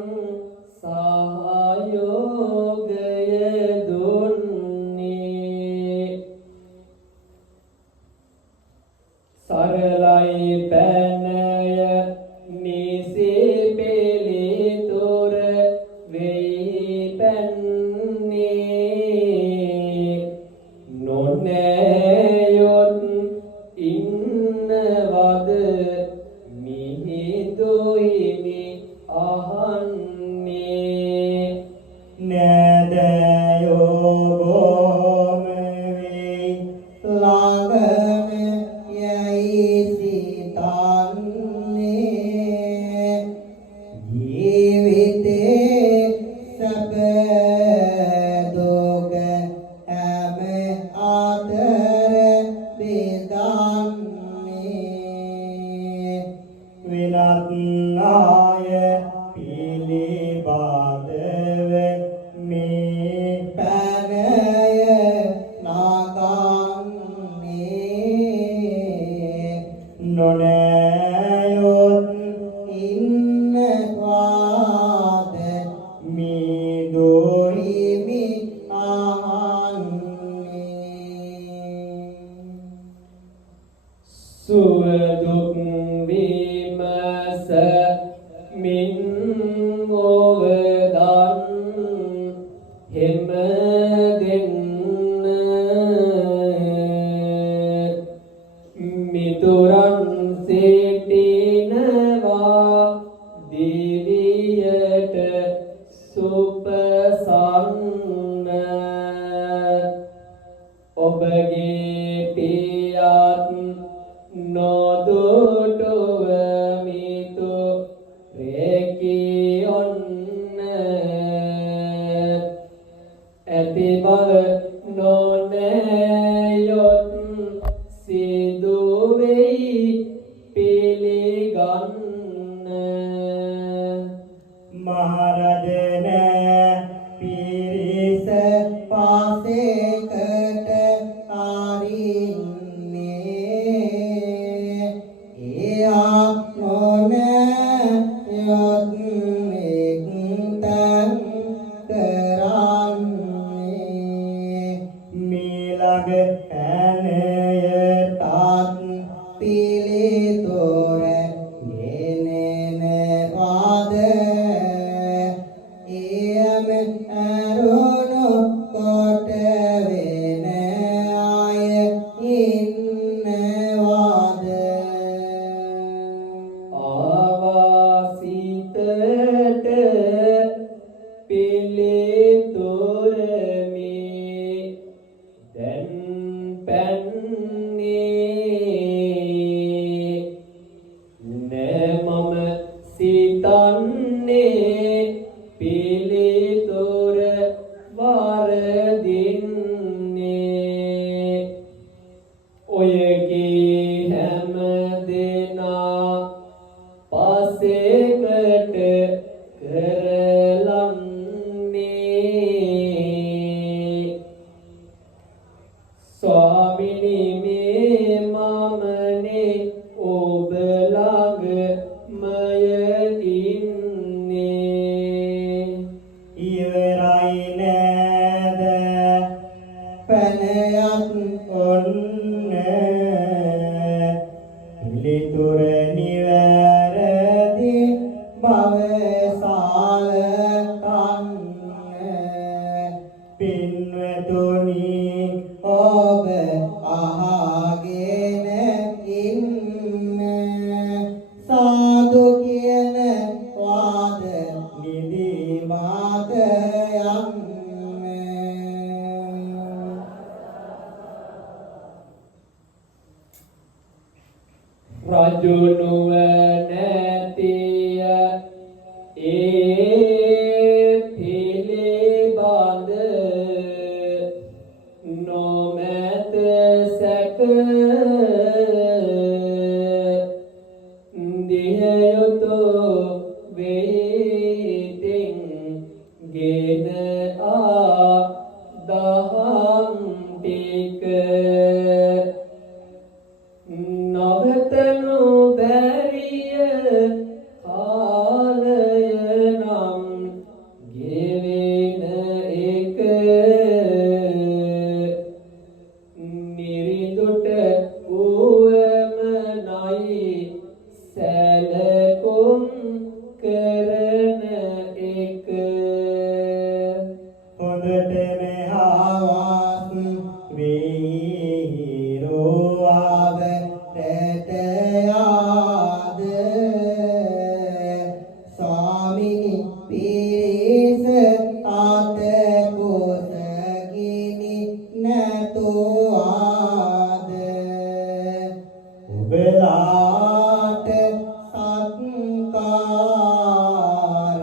සහයෝගය දුන්නේ සරලයි පැනය නිසි පිළිතුර වෙයි පැන්නේ නොනෑයොත් ඉන්නවද මිහිදුයිනි අහන්නේ නැදයෝ බොම වේ ළඟම යයි සිතන්නේ ජීවිතේ සැප දුක හැම අතර බෙදන්නේ වෙනත් ආය පිළිබඳව මේ පැනය නාගන්නේ නොනෑයොත් ඉන්නවාද මිදුහිමි අහන්නේ සුව දුක් විමස මින් ඔවදන් හෙම දෙන්න මිතුරන් සිටිනවා දිවියට සුපසන්න ඔබගේ පියත් නොදුටුව මිතු රේකී ඔන්න ඇති බව නොනෑයොත් සිදුවෙයි පිළිගන්න මහරජන පිරිස පාසෙකට ආරින්නේ එයා නොනෑයොත් එක්තන් කරන්නේ මීළඟ ඇනයටත් පිළිතුර ගෙනෙනවාද එයම අරුණු කොට වෙන අය ඉන්නවාද ආවාසිතට පිළිතුර මේ දැන් පැන්නේ නෑ මම සිතන්නේ පිළිතුර වරදින්නේ ඔයගේ හැම දෙනා වාසයකට කරලන්නේ ස්වාමිනී මේ මමනේ ඔබ ළඟමය ඉන්නේ ඉවරයි නේද පැනයත් ඔන්න පිළිතුර නිවැරදි බව සාලකන්න පින්වතුනි ඔබ අහගෙන ඉන්න සාදු කියන වාද නිදිමත යන්න රජු නුවණැතිය ඒ පිළිබඳ නොමැත සැක දිහයුතු වේතින් ගෙන දහම් ටික නවතනු බැරිය කාලය නම් ගෙවෙන එක නිරිඳුට උවමනයි සැලකුම් කරන එක හොඳට මෙහාවත් වීරෝවාව රැටයාද ස්වාමිනි පිරිස අත කුසගිනි නැතුවාද ඔබලාට සත්කාර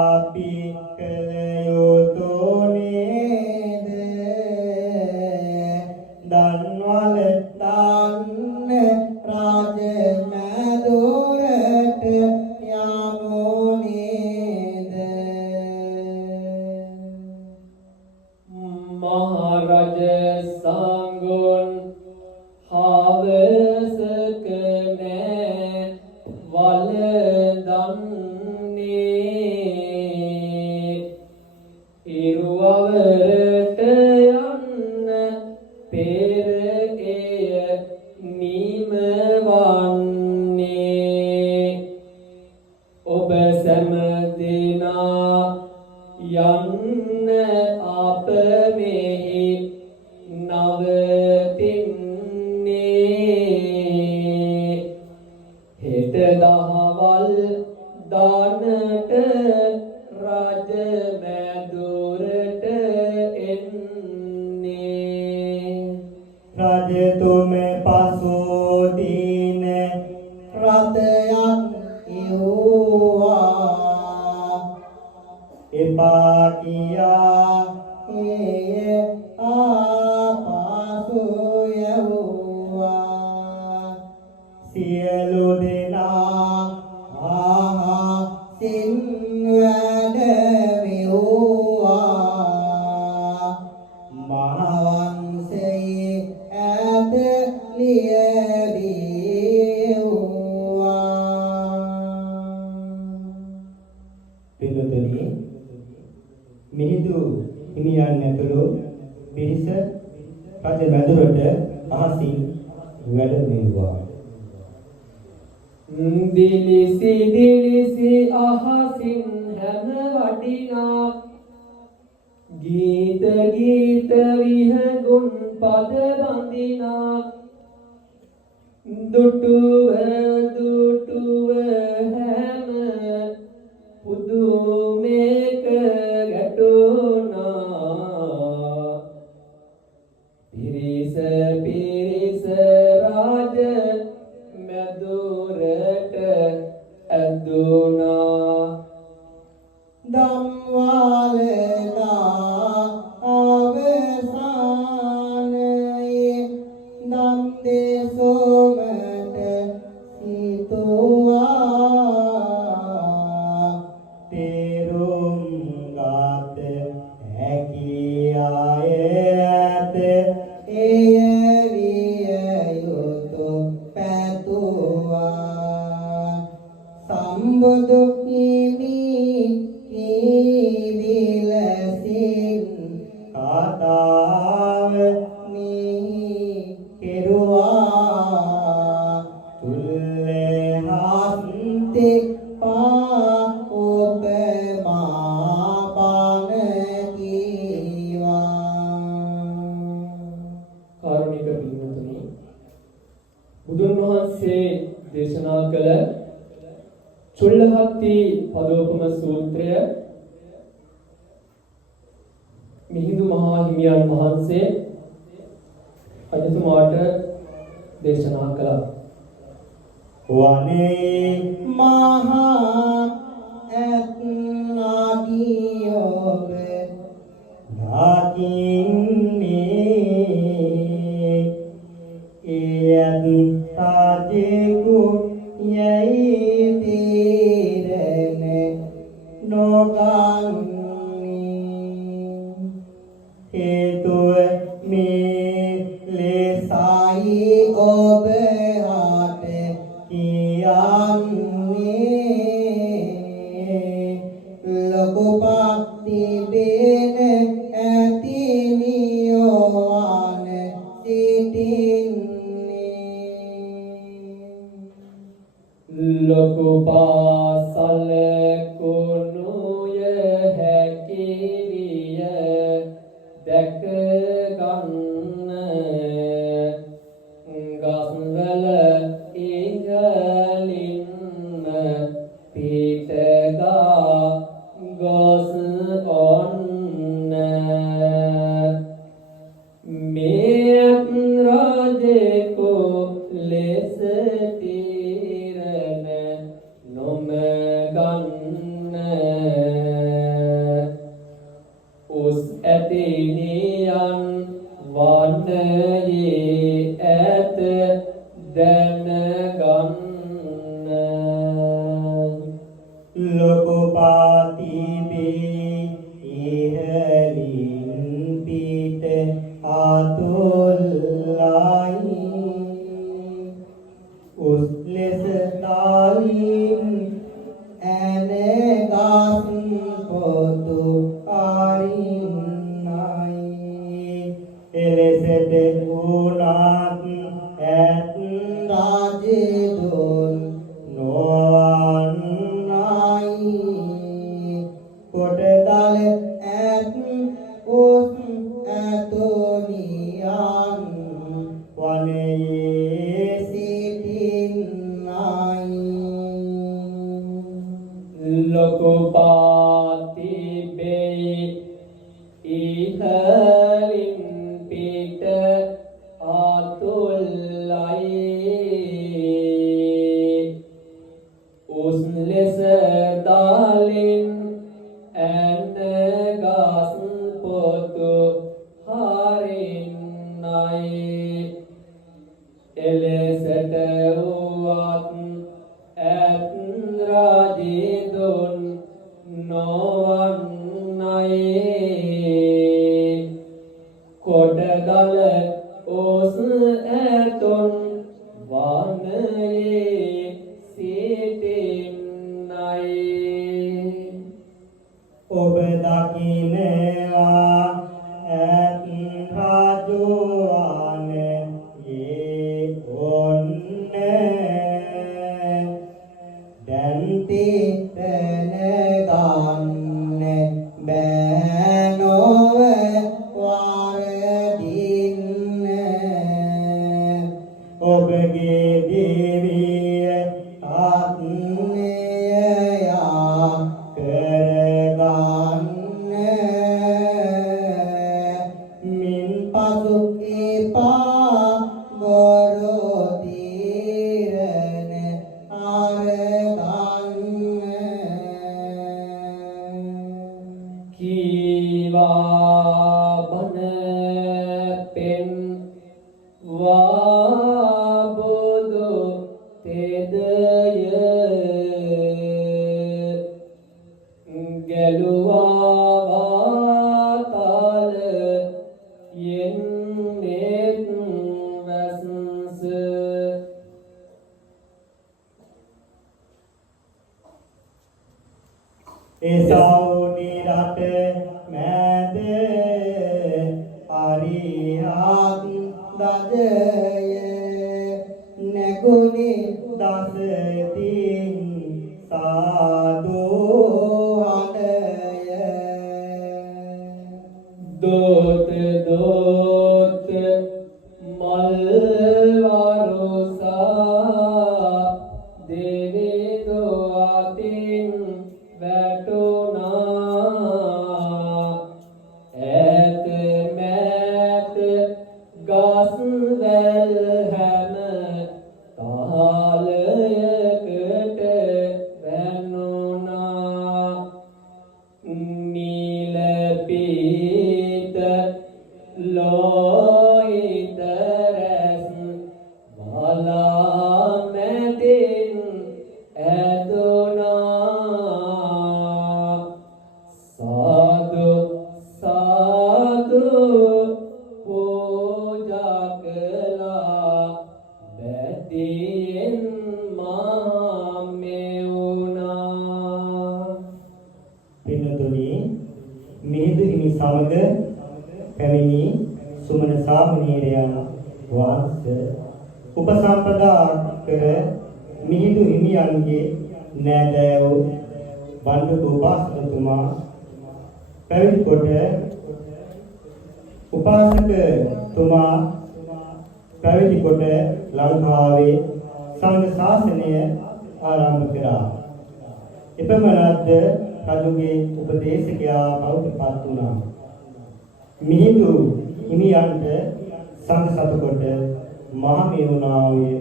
අපි කළ යුතු නේද දන්වල දාන්න රාජමැදුරට යමු නේද මහරජ සංඝුන් හවසක නෑ වළඳන්නේ ඉරුවවරට යන්න පෙර එය නිමවන්නේ ඔබ සැම දෙනා යන්න අප මෙහි නවතින්නේ හෙට දහවල් දානට රජ මැදුරට එන්නේ රජතුම පසෝ දින රථයක් යෝවා එපා කියා එය ආපසු යවුවා සියලු දෙනා සින් වැඩ මෙව්වා මහවංශයේ ඇත ලියවුවා පිළිතුරේ මිහිඳු හිමියන් ඇතුළු පිරිස රජ මැදුරට අහසින් වැඩමෙව්වා. දිලිසි දිලිසි අහසින් හැම වටිනා ගීත ගීත විහගුන් පද බඳිනා දුටුව දුටුව හැම පුදුමේක ගැටුණා පිරිස පිරිස රාජ මැදුරට ඇදුණා දම්වාලලා අවසානයේ දම් දෙසොමට සිතුවා සම්බුදු හිමි කීවිලසින් කතාව මේ කෙරුවා තුල්ලේ හස්තේ පා උපමා පන කීවා. කාරුණික පින්වතුනි, බුදුන් වහන්සේ දේශනා කළ චුල්ලහත්ති පදෝපම සූත්‍රය මිහිඳු මහා හිමියන් වහන්සේ රජතුමාට දේශනා කළා. වනේ මහා ඇත්නාගියොබ නාකින්නේ එයත් තාජෙකු යයි තේරෙන නොගන්නේ හේතුව මේ ලෙසයි ඔබ හට කියන්නේ ලොකු පක්තිබෙන ඇති නියෝවාන සිටින්නේ ලොකු පාසල කුණුය හැකිරිය දැක ගන්න ගස්වල ඉහලින්ම පිටගා ගොස් ඔන්න මේත් රාජෙකු ලෙස තීරණ නොම ගන්න උස් ඇතිනියන් වන්නයේ ඇත දැනගන්න ලොකු පාතිබේ ඉහලින් පිට අතුල්ලයි උස් ලෙස තාලින් ඇනගස් පොතු අරින්නයි එලෙසට වුණත් ඇත් රාජදුන් නොවන්නයි කොටදල ඇත් උස් ඇතුනියන් වනයේ සිටින්නයි ලොකු පාතිබේ ඉහලින් පිට අතුල්ලයි උස් ලෙස දාලින් ඇනගස් පොතු හරින්නයි එලෙසට වුවත් ඇත් රාජදුන් නොවන්නයි කොටදල ඔස් ඇතුන් වනයේ සිටින්නයි ඔබ දකිනවා ඇත් රාජුවාන ඒ ඔන්න දැන් තෙතන ගන්න බෑනොව වරදින්න ඔබගේ දේවිය ආත්මයා කරගන්න මින් පසු එපා ගොරෝදීරන අරගන්න කීවා බන පෙන් වාබුදු තෙදය ගැලුවා වාතල යෙන්නේත් වැස්ස ඒ සෞනි රට මැද හරිහත් දජය නැගුණි දසතින් සාදු හඬය දෝත දෝත මල් වරුසා දෙවිදෝ අතින් වැටුණා ඈත මෑත ගස් වැල් හැම තාලයකට වැනුණා නිල පීත ලෝහිත රැස් වලා මැදින් ඇදුණා සාදු සාදු පූජා කළා බැදියෙන් මා මෙවුණා පින්නතුනි මිහිඳු හිමි සමග පැමිණි සුමන සාමණේරයන් වහන්සේ උපසම්පදා කර මිහිඳු හිමියන්ගේ නෑදෑයෝ වන්දක උපාසකතුමා පැවිදි කොට උපාසකතුමා පැවිදි කොට ලංකාවේ සංඝ ශාසනය ආරම්භ කළා. එපමණක්ද රජුගේ උපදේශකයා බවට පත් වුණා. මිහිඳු හිමියන්ට සංඝ සතු කොට මහා මෙවුනාවේ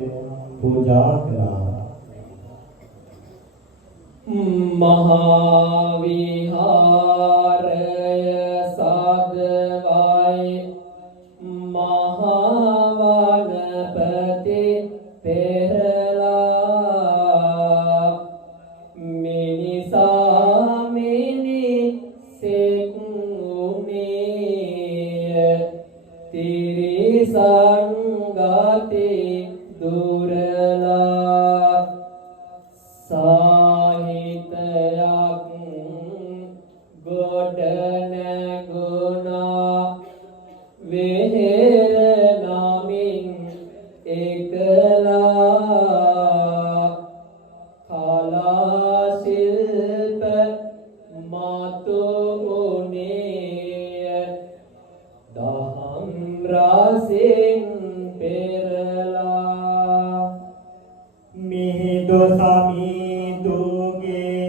පූජා කළා. මහා විහාරය සාදවයි මහා වනපති පෙරලා මිනිසා මිනිසෙක් උනේ තිරිසන් ගති දුරලා සාහිතයක් ගොඩ නැගුණා වෙහෙර නමින් එකලා කලා ශිල්ප මතු උනේ දහම් රසින් පෙරලා මිහිඳු සමිඳුගේ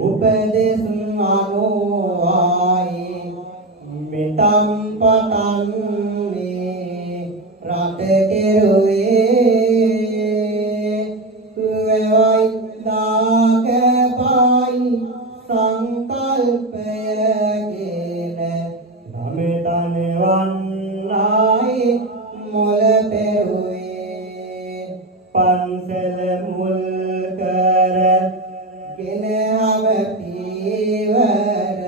උපදෙස් අනුවයි මෙතම් පතන් මේ රට කෙරුවේ වේවයි දාකපයි සංකල්පයගෙන නමෙතනවන්නයි මොල පෙරුවේ පන්සල මුල් කර ගෙනම පීවර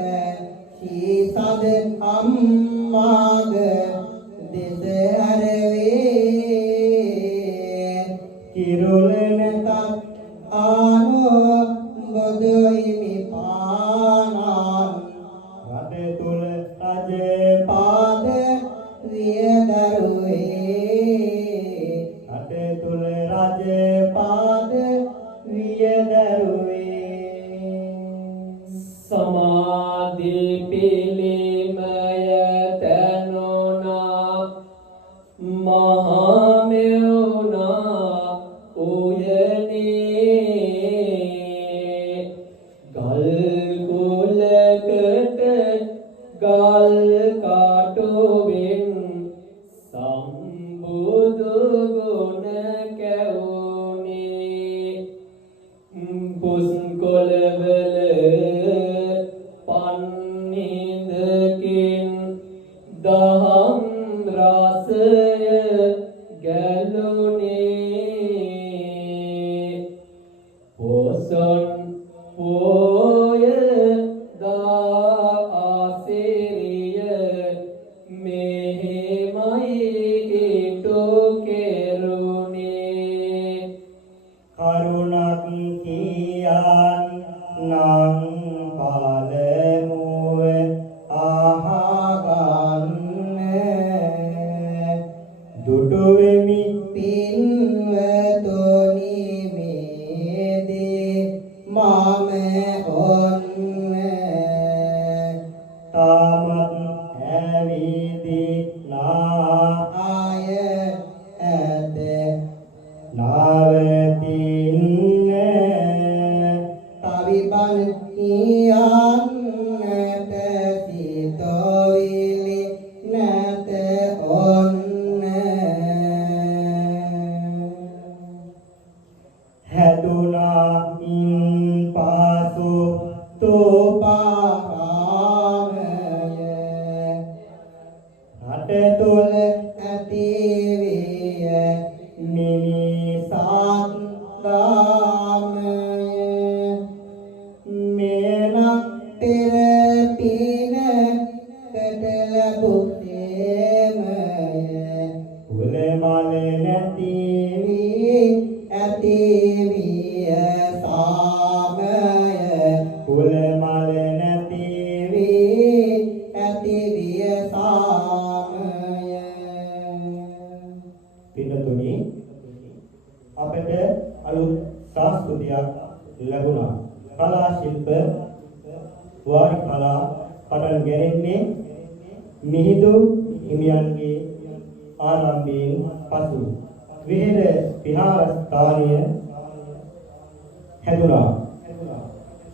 සීසද අම්මාග දෙස හරවේ කිරුලනතත් ආනෝ බොදොයිමි පානන් රට තුල රජ පාද වියදරුවේ රට තුල රජ පාද වියදරුවේ සමාධි පිළිමය තැනුණා මහා මෙවුනා උයනේ ගල් කුලකට ගල් කාටුවෙන් සම්බුදු ගුණ කැවුනේ පුස්කොළවල පන්නිඳකින් දහම් රසය ගැලුනේ පොසොන් පෝය දා ආසිරිය මෙහෙමයි ඊටු කෙරුනේ කරුණක් කියාන් නම් ලැබුණා. කලා ශිල්ප වාරි කලා පටන් ගැනීමේ මිහිඳු හිමියන්ගේ ආරම්භයෙන් පසු විහෙර විහාරස්ථානය හැදුනා.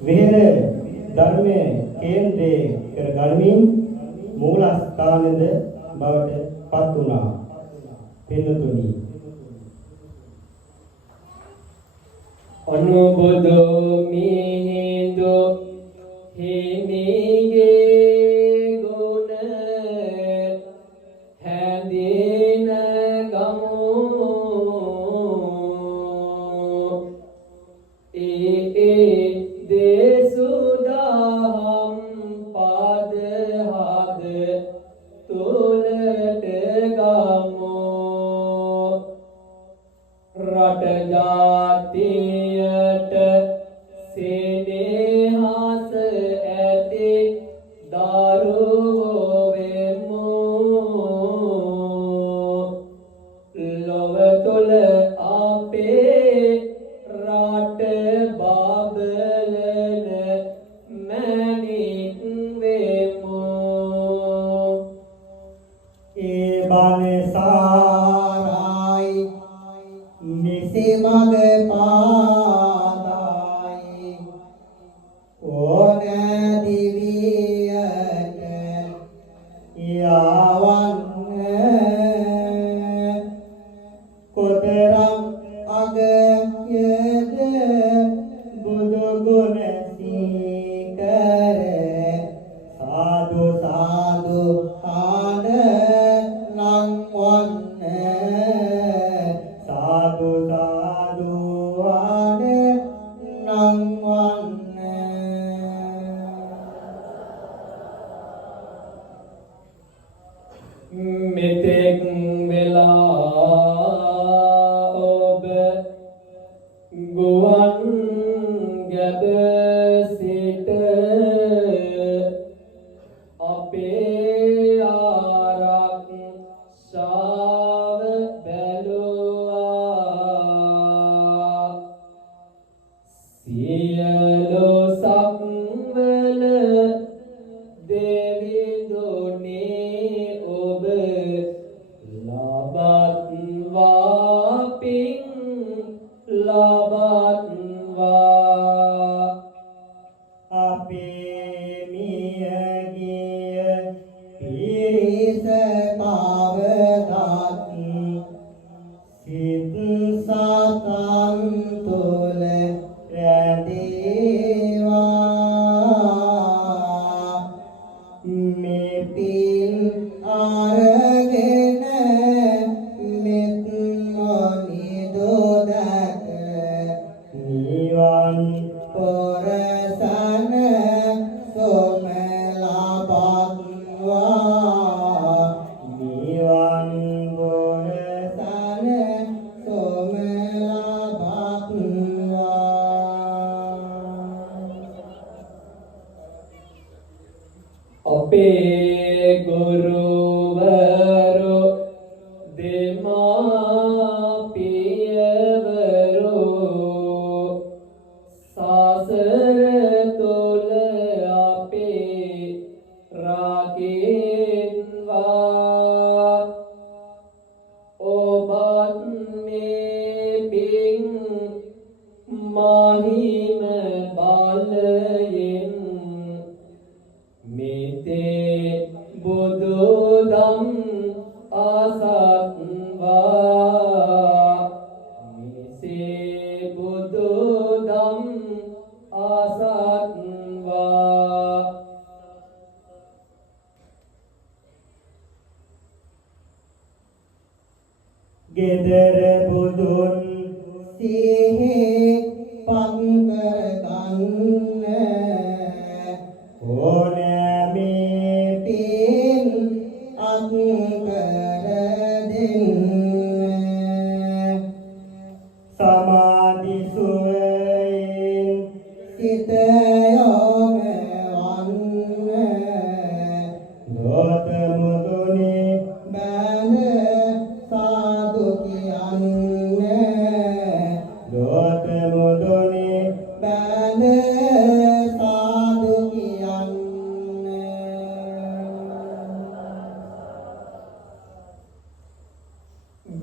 විහෙර ධර්මයේ කේන්ද්‍රයේ කර ගනිමින් මූලස්ථානද බවට පත් වුණා. පින්නතුනි අනුබුදෝ මිහිඳු හිමිගේ ගුණ හැඳින ගමු දේසුදහම් පද හද තුලට ගමු රට ජාතියට සෙනෙහස ඇති දරුවෝ වෙමු ලොව තුල අපේ රට බබලන මැණික් වෙමු ඒ බානසාරයි නිසිමග පාදායි ඕන දිවියට යවන්න කොතරම් අගයද බුදු ගුණ සීකර සාදු සාදු ආන නංවන්න සාදු සාදු ආන නංවන්න මෙතෙක් වෙලා ඔබ ගුවන් ගැබ සිට අපේ ආරක්ෂාව බැලුවා සියලු සක්වල දෙවිඳුනේ ඔබ ලබත්වා පින් ලබත්වා අපේ මියගිය පිරිස කවදත් සිත් සතන් තුල රැඳේවා මේ පින් අරගෙන මෙත් මොනිදොදක නිවන් පොරසන සොම ලබත්වා නිවන් පොරසන සොම ලබත්වා අපේ ගුරුවරු දෙමාපියවරු සසර තුල අපේ රකින්වා ඔබත් මේ පින් මහිම බලයෙන් මෙතේ බුදුදම් ආසත්වා මිසේ බුදුදම් ආසත්වා ගෙදර බුදුන් සිහි පත් කරගන්න ඕනෑමේ පින් අත් කර දෙන්න සමාධි සුවයෙන් සිත යොමවන්න ගෝතම මුදුනේ බැඳ සාදු කියන්න ගෝතම මුදුනේ බැඳ සාදු කියන්න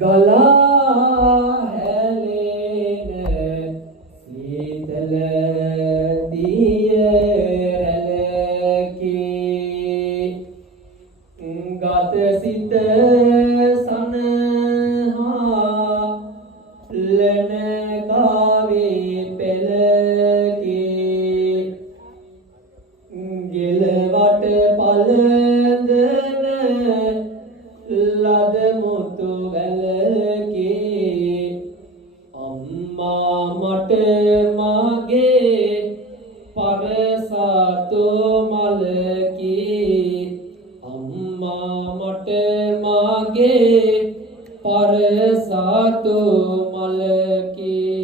ගලා හැලෙන සීතල දිය රැළකී ගත සිත සනහා ලන කාවේ පෙළකී ගෙලවට පළඳන ලද මුතු වැලකී අම්මා මට මගේ පරසතු මලකී අම්මා මට මගේ පරසතු මලකී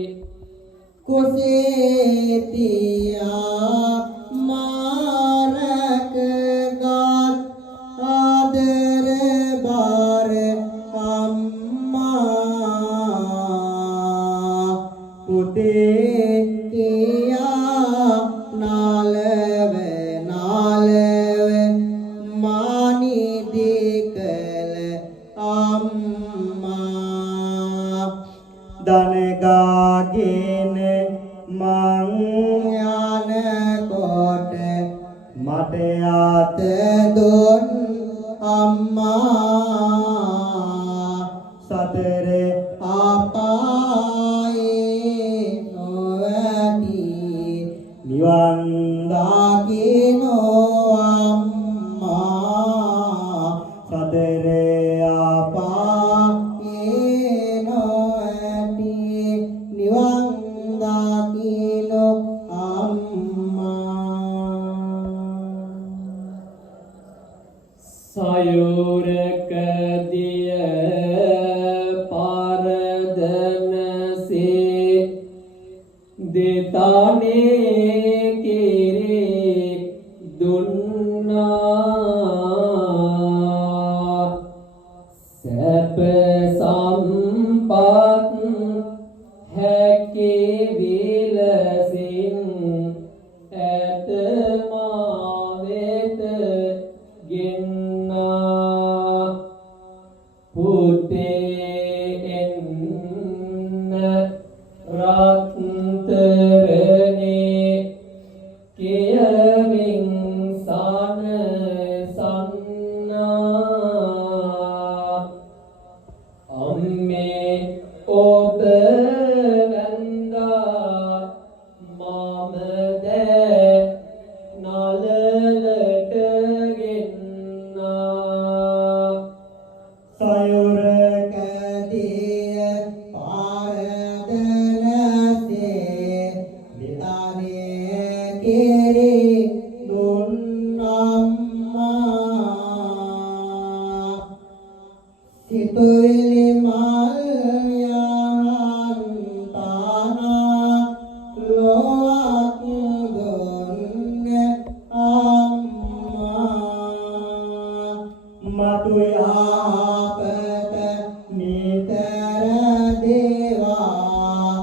කුසේ තියා මාරක ගත් ආදර බාර අම්මා පුතේ කියා නාලව මානිදි කල අම්මා දනගාගෙන මං යනකොට මට අත දුන් අම්මා සතර ආපායේ නොවැටි නිවන් දකින්නෝ අම්මා සතර ආපායේ නොවැටි නිවන් දකින්නෝ සයුරක දිය පාරදනසේ දෙතානේ කිරි දුන්නා සැප සම්පත් හැකි විලසින් ඇත මා වෙත ගෙන්නා පුතේ එන්න රත්තරනේ කියමින් සන සන්නා අම්මේ ඔබ වැන්දා මම දැ නලලට ගෙන්නා සයුරක දිය පාරදනසේ දිතානේ කිරි දුන් අම්මා සිතුවිලි මල් යහන් තානා ලොවක් දුන්න අම්මා මතු යාපත නිතර දේවා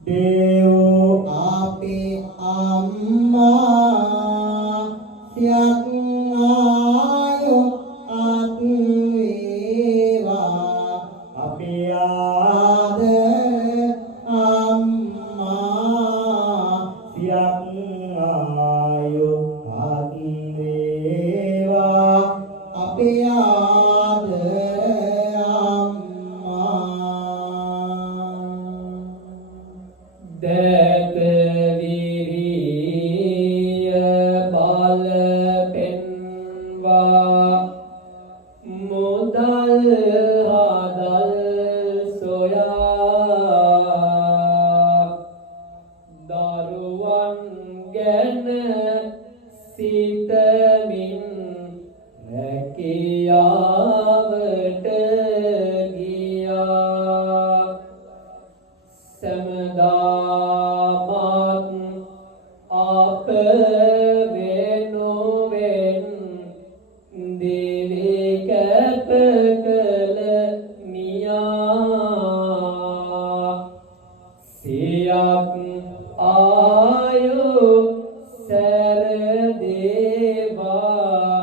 දේවෝ අපේ අම්මා සියක් ආයෝ අත් වේවා අපේ ආදර අම්මා සියක් ආයෝ අත් වේවා අපේ ආදර අම්මා දැත විරිය බල පෙන්වා මුදල් හදල් සොයා දරුවන් ගැන සිතමින් රැකියාවට ගියා සමදාමත් අප වෙනුවෙන් දිවි කැප කළ නියා සියා සියක් ආයු සැර දේවා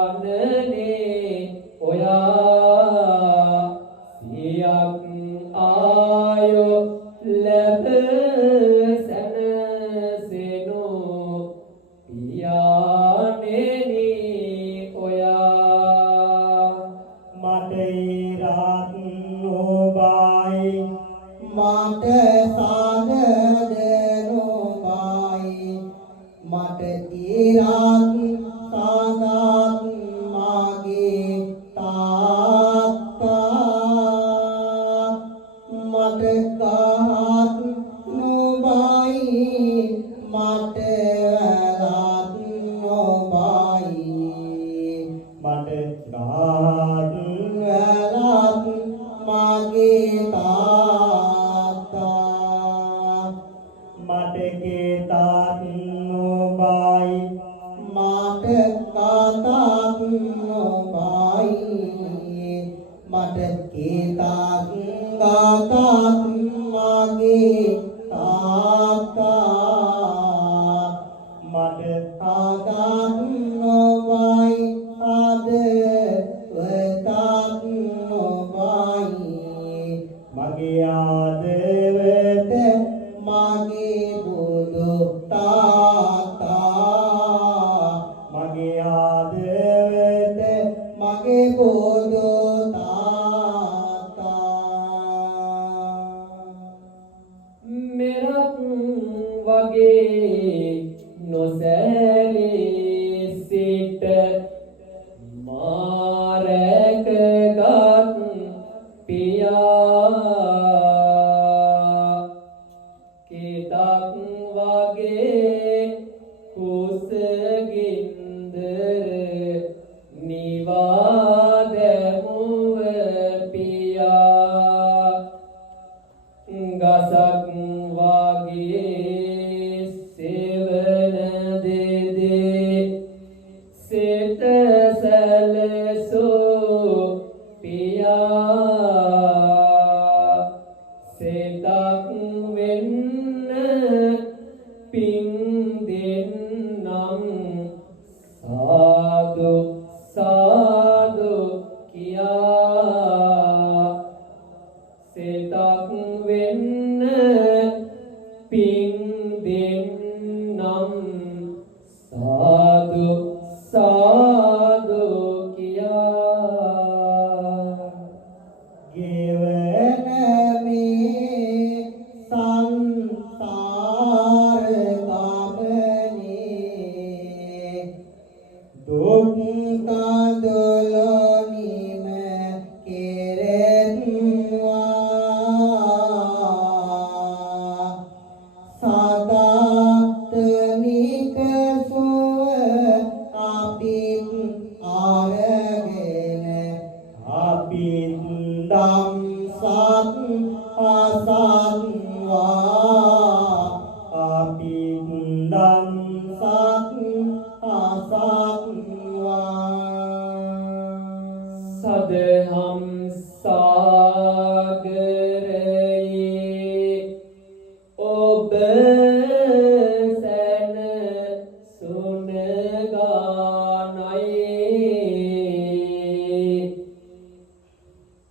පියාණනේ ඔයා සියක් ආයු ලැබ සැනසෙනු පියාණෙනි ඔයා මට ඉරත් නොබයි මට සාදද නොබයි මට ඉරත් සාදත් මාගේ තාත්තා මට කහත් නොබයි මට වැලත් නොබයි මට ගහත් වැලත් මාගේ තාත්තා මට ගෙතත් නොබයි මට කතත් නොබයි මට ගෙතත් කතත් මාගේ තාත්තා මට කතත් නොබයි හදවතත් නොබයි මගේ ආදරයට මගේ බුදු තාත්තා මගේ ආදරයට මගේ බුදු තාත්තා මෙරක් වගේ නොසැලී සිට මාරකගත් පියා කෙතක් වගේ කුසගින්දර නිවාදමුව පියා ගසක් වගේ සෙවන දෙදේ සිත සැලසෝ පියා සිතක් වෙන්න පින් දෙන්නම් සාදු සාදු කියා සිතක් වෙන්න පින් දෙන්නම් සාදු සාදු කියා ගෙවන මේ සංසාර ගමනේ දුක් කඳුළනිම කෙරෙත්වා සදාතනික සුව අපිත් අරගෙන අපිත් දම් සත් අසත්වා අපිත් දම් සත් අසත්වා සදහම් සාගරයේ ඔබ සැන සුනගානයි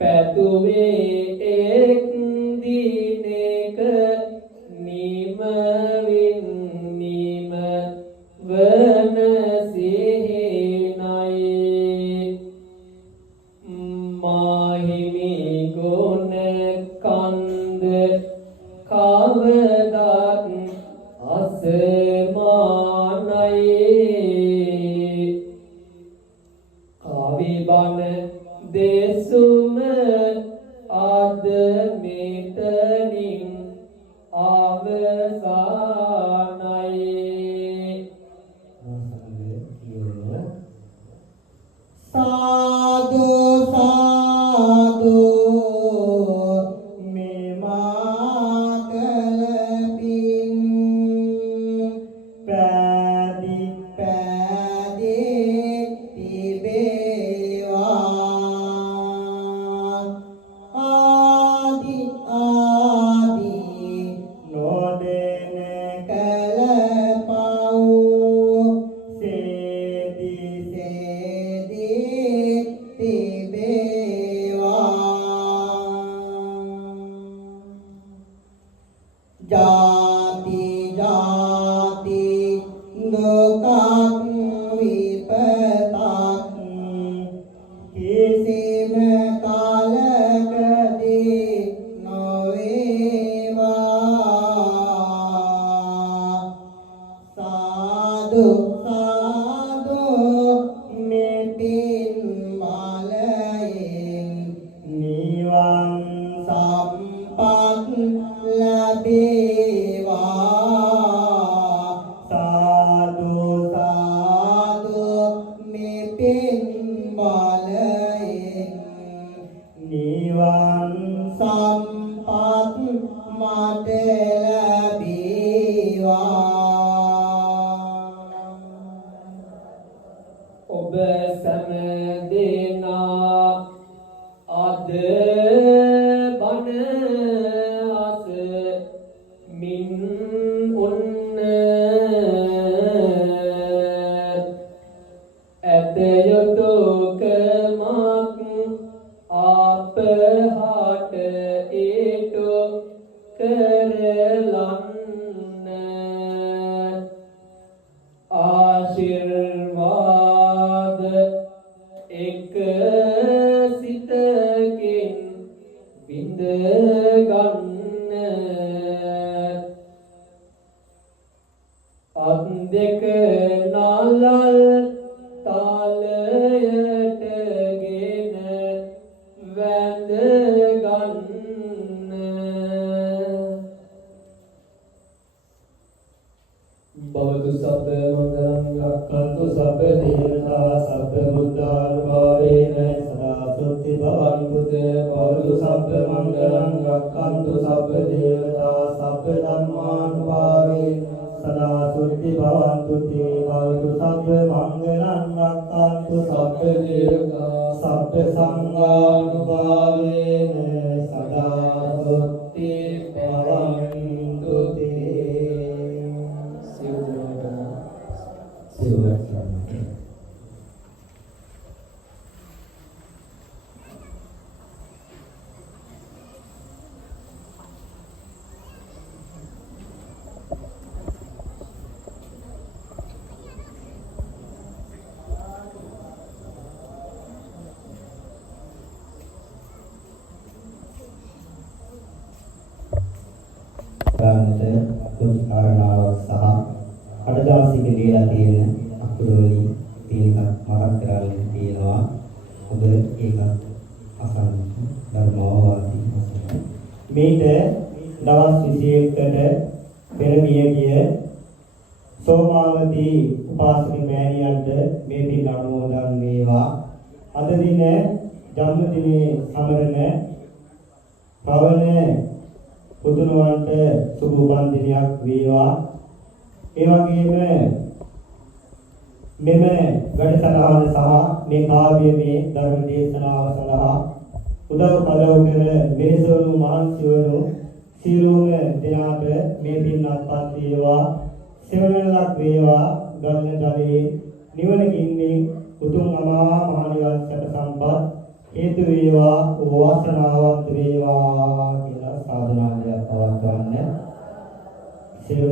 පැතුවේ එක් දිනක නිමවින් නිම වන සිහිනයි මාහිමි ගුණ කන්ද කවදත් අසමානයි කවි බණ දෙසුම අද මෙතනින් අවසානයි සාදු සාදු මෙමා කළ පින් පැදි පැදී තිබේවා ආදි ආදි ජාති ජාති දුකක් විපතක් කිසිම කාලකදී නොවේවා සාදු සාදු මේ පින් බලයෙන් නිවන් සම්පත් ලැබේවා සාදු සාදු මේ පින් බලයෙන් නිවන් සම්පත් මට ලැබේවා ඔබ සැම දෙනා අද බණ අස මින් උන්න ඇත යුතුයකමක් අපහට ඒටු කරලන්න ආශිර්වාද එක සිතකින් විඳ ගන්න අත් දෙක නලල් තාලයටගෙන වැඳ ගන්න භවතු සබ්බ මංගලං රක්ඛන්තු සබ්බ දේවතා සබ්බ බුද්ධානුභාවේන සදා සුත්ති භවන්තු තේ භවතු සබ්බ මංගලං රක්ඛන්තු සබ්බ දේවතා සබ්බ ධම්මානුභාවේන සදා සුත්ති භවන්තු තේ භවතු සබ්බ මංගලං රක්ඛන්තු සබ්බ දේවතා සබ්බ සංඝානුභාවේන සදා සුත්ති භවන්තු තේ ගන්නට පොදු කාරණාවක් සහ කඩදාසියක දීලා තියෙන අකුරු වලින් තියෙන එකක් මතක් කරගන්න තියෙනවා. ඔබ ඒක අසන්න ධර්මවාදී අසන්න. මේක දවස් 21කට පෙර මිය ගිය සෝමාවතී උපාසක මෑණියන්ට මේ පින් අනුමෝදන් වේවා. අද දින ජන්මදිනයේ සමරන පවන පුදුනවන්ට සුබ උපන් දිනයක් වේවා. ඒ වගේම මෙම වැඩසටහන සහ මේ කාව්‍යමය ධර්ම දේශනාව සඳහා උදව් පදව් කර මෙහෙසවනු මහන්සි වනු සියලුම දෙනාට මේ පින් අත්පත් වේවා. සෙවණලක් වේවා. ගන්න ජලයේ නිවනකින්නේ උතුම් අමා මහ නිවන් සැප සම්පත් හේතු වේවා. වාසනාවන්ත වේවා කියලා සාධනාවක් පවත්වන්න. සියලු